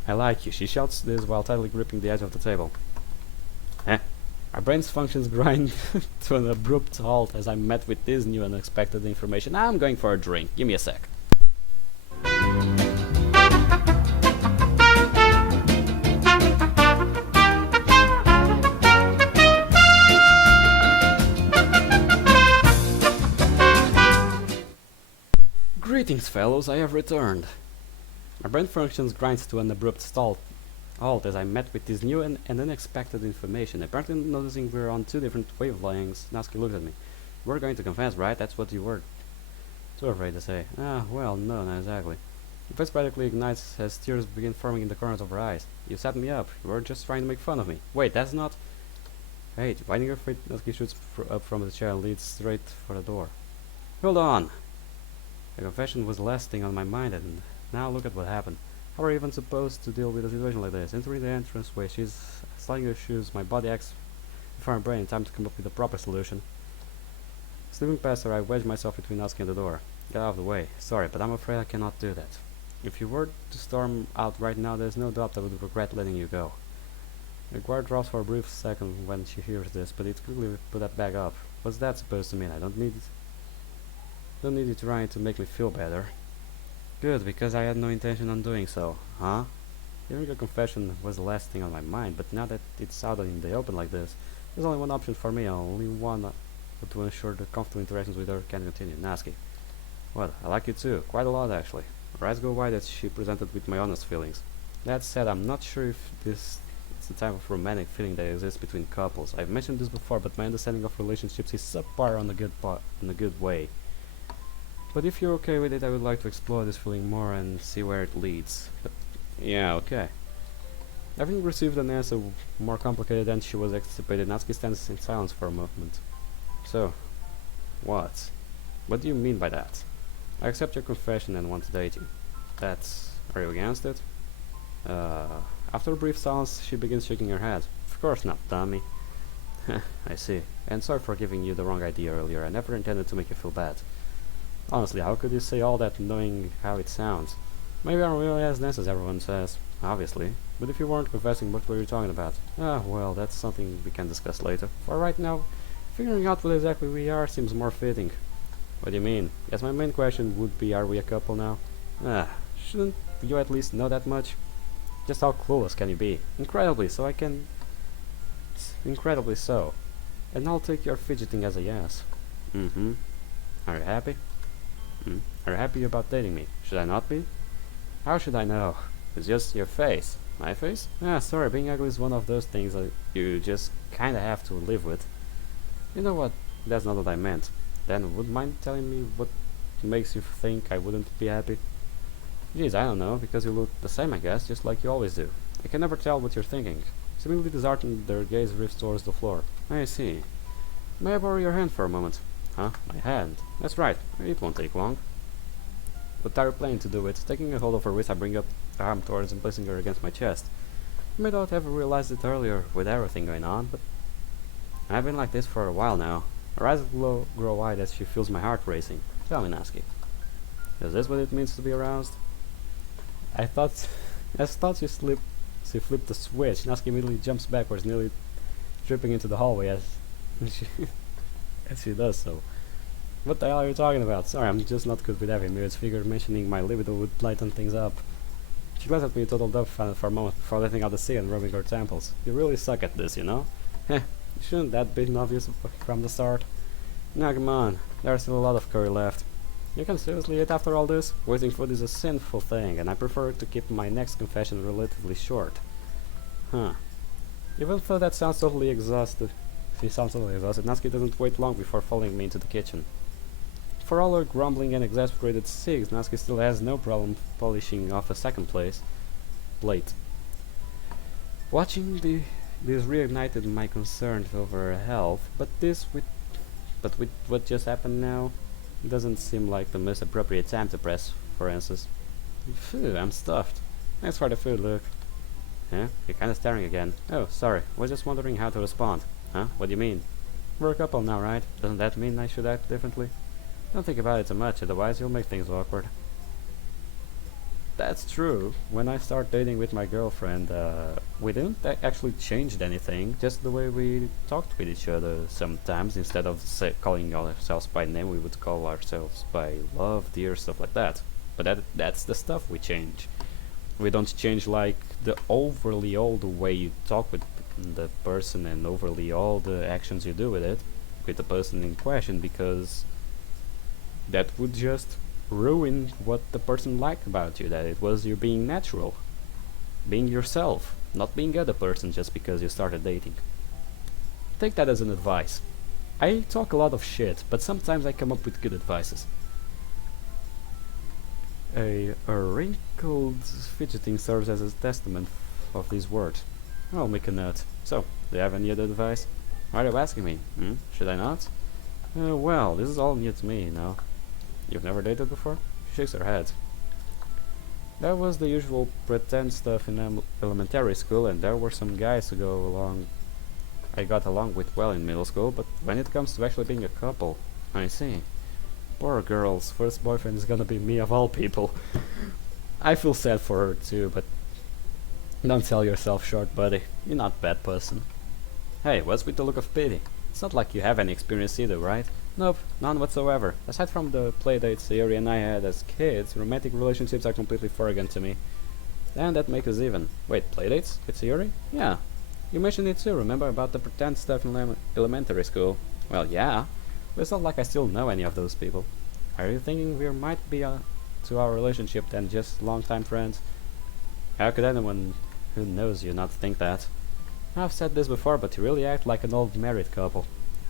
I like you. She shouts this while tightly gripping the edge of the table. Our brain's functions grind to an abrupt halt as I'm met with this new unexpected information. I'm going for a drink. Give me a sec. Greetings, fellows, I have returned. My brain functions grinds to an abrupt halt as I met with this new and unexpected information. Apparently noticing we're on two different wavelengths, Natsuki looked at me. We're going to confess, right? That's what you were too afraid to say. Well, no, not exactly. Your face practically ignites as tears begin forming in the corners of her eyes. You set me up. You were just trying to make fun of me. Wait, that's not... Hey, finding her feet, Natsuki shoots up from the chair and leads straight for the door. Hold on! The confession was the last thing on my mind, and now look at what happened. How are you even supposed to deal with a situation like this? Entering the entranceway, she's sliding her shoes, my body acts before my brain, time to come up with a proper solution. Slipping past her, I wedge myself between Natsuki and the door. Get out of the way. Sorry, but I'm afraid I cannot do that. If you were to storm out right now, there's no doubt I would regret letting you go. The guard drops for a brief second when she hears this, but it quickly put that back up. What's that supposed to mean? I don't need you trying to make me feel better. Good, because I had no intention on doing so, huh? Hearing your confession was the last thing on my mind, but now that it's out in the open like this, there's only one option for me, only one to ensure that comfortable interactions with her can continue. Natsuki. What? I like you too, quite a lot actually. Her eyes go wide as she presented with my honest feelings. That said, I'm not sure if this is the type of romantic feeling that exists between couples. I've mentioned this before, but my understanding of relationships is subpar on a good way. But if you're okay with it, I would like to explore this feeling more and see where it leads. But yeah, okay. Having received an answer more complicated than she was anticipated, Natsuki stands in silence for a moment. So, what? What do you mean by that? I accept your confession and want to date you. Are you against it? After a brief silence, she begins shaking her head. Of course not, dummy. I see. And sorry for giving you the wrong idea earlier. I never intended to make you feel bad. Honestly, how could you say all that knowing how it sounds? Maybe I'm really as nice as everyone says. Obviously. But if you weren't confessing, what were you talking about? Ah, well, that's something we can discuss later. For right now, figuring out what exactly we are seems more fitting. What do you mean? Yes, my main question would be, are we a couple now? Ah, shouldn't you at least know that much? Just how clueless can you be? Incredibly so. And I'll take your fidgeting as a yes. Mm-hmm. Are you happy? Are you happy about dating me? Should I not be? How should I know? It's just your face. My face? Ah, sorry, being ugly is one of those things that you just kinda have to live with. You know what? That's not what I meant. Then would mind telling me what makes you think I wouldn't be happy? Geez, I don't know, because you look the same, I guess, just like you always do. I can never tell what you're thinking. Seemingly disheartened, their gaze drifts towards the floor. I see. May I borrow your hand for a moment? Huh? My hand? That's right. It won't take long. What are you planning to do with? Taking a hold of her wrist, I bring up her arm towards and placing her against my chest. You may not have realized it earlier with everything going on, but I've been like this for a while now. Her eyes grow wide as she feels my heart racing. Tell me, Natsuki. Is this what it means to be aroused? I thought she flipped the switch. Natsuki immediately jumps backwards, nearly tripping into the hallway as she does so. What the hell are you talking about? Sorry, I'm just not good with heavy moods. Figured mentioning my libido would lighten things up. She glanced at me total dumbfounded for a moment before letting out the sea and rubbing her temples. You really suck at this, you know? Heh, shouldn't that been obvious from the start? Now come on, there's still a lot of curry left. You can seriously eat after all this? Wasting food is a sinful thing, and I prefer to keep my next confession relatively short. Huh. Even though that sounds totally exhausted, Natsuki doesn't wait long before following me into the kitchen. For all her grumbling and exasperated sigs, Natsuki still has no problem polishing off a second plate. Watching this reignited my concern over her health, but with what just happened now, it doesn't seem like the most appropriate time to press, for instance. Phew, I'm stuffed. Thanks for the food, Luke. Huh? You're kinda staring again. Oh, sorry. Was just wondering how to respond. Huh? What do you mean? We're a couple now, right? Doesn't that mean I should act differently? Don't think about it too much, otherwise you'll make things awkward. That's true. When I start dating with my girlfriend, we didn't actually change anything, just the way we talked with each other sometimes. Instead of calling ourselves by name, we would call ourselves by love, dear, stuff like that. But that's the stuff we change. We don't change like the overly all the way you talk with the person and overly all the actions you do with the person in question, because that would just ruin what the person liked about you, that it was you being natural, being yourself, not being other person just because you started dating. Take that as an advice. I talk a lot of shit, but sometimes I come up with good advices. A wrinkled fidgeting serves as a testament of these words. I'll make a note. So, do you have any other advice? Why are you asking me? Should I not? Well, this is all new to me, you know. You've never dated before? She shakes her head. That was the usual pretend stuff in elementary school, and there were some guys I got along with well in middle school, but when it comes to actually being a couple, I see. Poor girl's first boyfriend is gonna be me of all people. I feel sad for her too, but don't sell yourself short, buddy. You're not a bad person. Hey, what's with the look of pity? It's not like you have any experience either, right? Nope, none whatsoever. Aside from the playdates Yuri and I had as kids, romantic relationships are completely foreign to me. And that makes us even. Wait, playdates? It's Yuri? Yeah. You mentioned it too, remember about the pretend stuff in elementary school? Well, yeah. But it's not like I still know any of those people. Are you thinking we might be to our relationship than just long-time friends? How could anyone who knows you not think that? I've said this before, but you really act like an old married couple.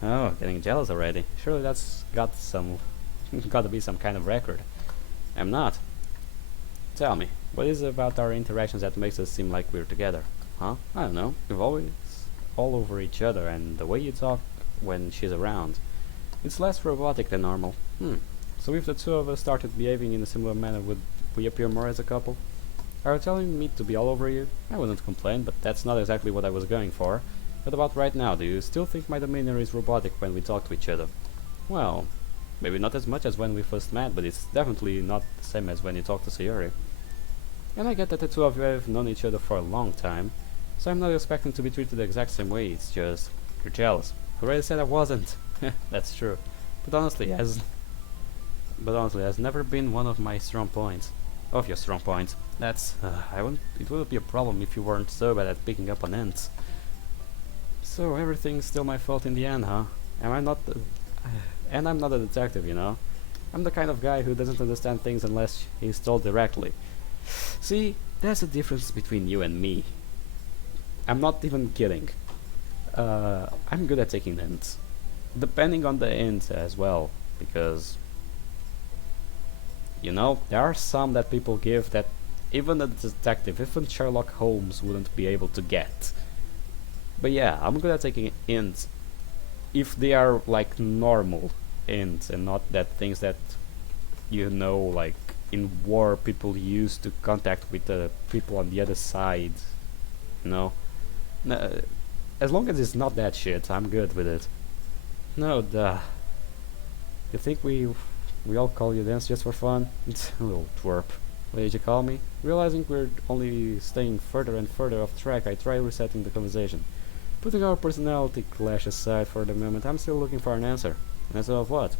Oh, getting jealous already. Surely that's got to be some kind of record. I'm not. Tell me, what is it about our interactions that makes us seem like we're together? Huh? I don't know. We've always all over each other, and the way you talk when she's around, it's less robotic than normal. So if the two of us started behaving in a similar manner, would we appear more as a couple? Are you telling me to be all over you? I wouldn't complain, but that's not exactly what I was going for. What about right now? Do you still think my demeanor is robotic when we talk to each other? Well, maybe not as much as when we first met, but it's definitely not the same as when you talk to Sayori. And I get that the two of you have known each other for a long time, so I'm not expecting to be treated the exact same way, it's just you're jealous. I already said I wasn't. That's true. But honestly, has never been one of my strong points. Of your strong points. That's it wouldn't be a problem if you weren't so bad at picking up on ants. So everything's still my fault in the end, huh? Am I not and I'm not a detective, you know? I'm the kind of guy who doesn't understand things unless he's told directly. See, that's the difference between you and me. I'm not even kidding. I'm good at taking hints. Depending on the hint as well, because you know, there are some that people give that even a detective, even Sherlock Holmes wouldn't be able to get. But yeah, I'm good at taking hints if they are like normal hints and not that things that you know, like in war people use to contact with the people on the other side. You know, as long as it's not that shit, I'm good with it. No, duh. You think we all call you dance just for fun? It's a little twerp. What did you call me? Realizing we're only staying further and further off track, I try resetting the conversation. Putting our personality clash aside for the moment, I'm still looking for an answer. An answer of what?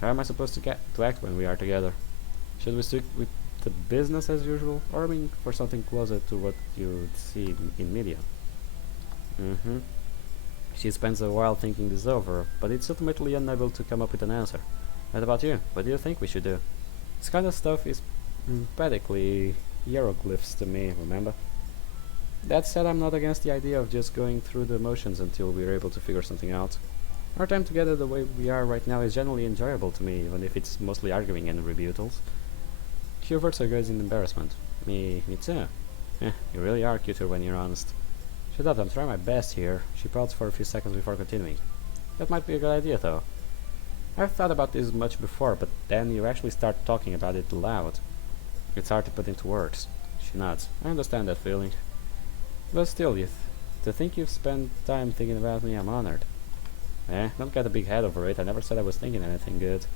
How am I supposed to act when we are together? Should we stick with the business as usual, or aiming for something closer to what you'd see in media? She spends a while thinking this over, but it's ultimately unable to come up with an answer. What about you? What do you think we should do? This kind of stuff is emphatically hieroglyphs to me, remember? That said, I'm not against the idea of just going through the motions until we're able to figure something out. Our time together the way we are right now is generally enjoyable to me, even if it's mostly arguing and rebuttals. She averts her gaze in embarrassment. Me too. You really are cuter when you're honest. Shut up, I'm trying my best here. She pauses for a few seconds before continuing. That might be a good idea, though. I've thought about this much before, but then you actually start talking about it aloud. It's hard to put into words. She nods. I understand that feeling. But still, to think you've spent time thinking about me, I'm honored. Don't get a big head over it. I never said I was thinking anything good.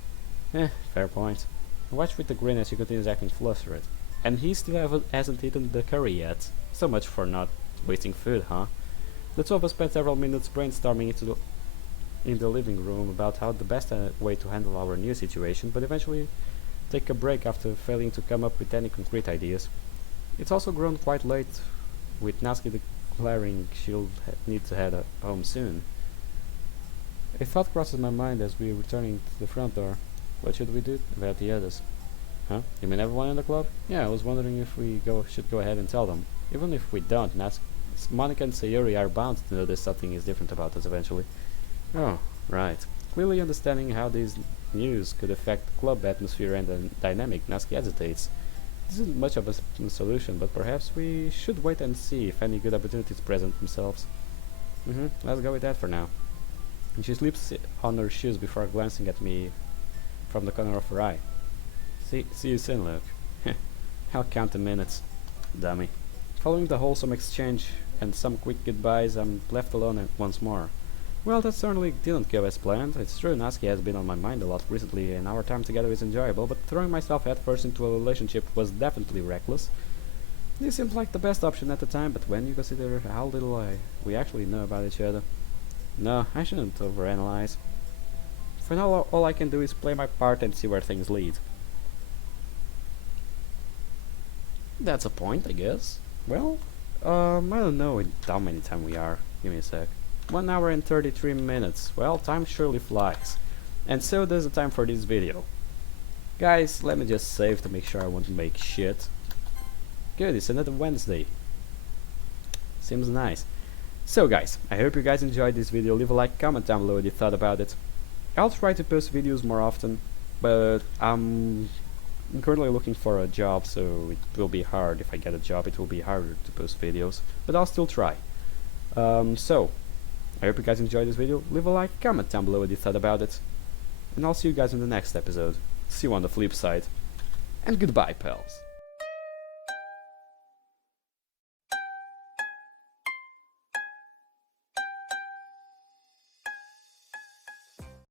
Fair point. Watch with the grin as he continues acting flustered. And he still hasn't eaten the curry yet. So much for not wasting food, huh? The two of us spent several minutes brainstorming in the living room about how the best way to handle our new situation, but eventually take a break after failing to come up with any concrete ideas. It's also grown quite late, with Natsuki declaring she'll need to head home soon. A thought crosses my mind as we're returning to the front door. What should we do about the others? Huh? You mean everyone in the club? Yeah, I was wondering if we should go ahead and tell them. Even if we don't, Monica and Sayori are bound to notice something is different about us eventually. Oh, right. Clearly understanding how this news could affect the club atmosphere and the dynamic, Natsuki hesitates. This isn't much of a solution, but perhaps we should wait and see if any good opportunities present themselves. Let's go with that for now. And she slips on her shoes before glancing at me from the corner of her eye. See you soon, Luke. I'll count the minutes, dummy. Following the wholesome exchange and some quick goodbyes, I'm left alone once more. Well, that certainly didn't go as planned. It's true, Natsuki has been on my mind a lot recently, and our time together is enjoyable, but throwing myself headfirst into a relationship was definitely reckless. This seems like the best option at the time, but when you consider how little we actually know about each other... No, I shouldn't overanalyze. For now, all I can do is play my part and see where things lead. That's a point, I guess. Well, I don't know how many time we are. Give me a sec. 1 hour and 33 minutes. Well, time surely flies. And so does the time for this video. Guys, let me just save to make sure I won't make shit. Good, it's another Wednesday. Seems nice. So guys, I hope you guys enjoyed this video. Leave a like, comment down below what you thought about it. I'll try to post videos more often, but I'm currently looking for a job, so it will be hard. If I get a job, it will be harder to post videos, but I'll still try. So, I hope you guys enjoyed this video. Leave a like, comment down below what you thought about it, and I'll see you guys in the next episode. See you on the flip side, and goodbye, pals.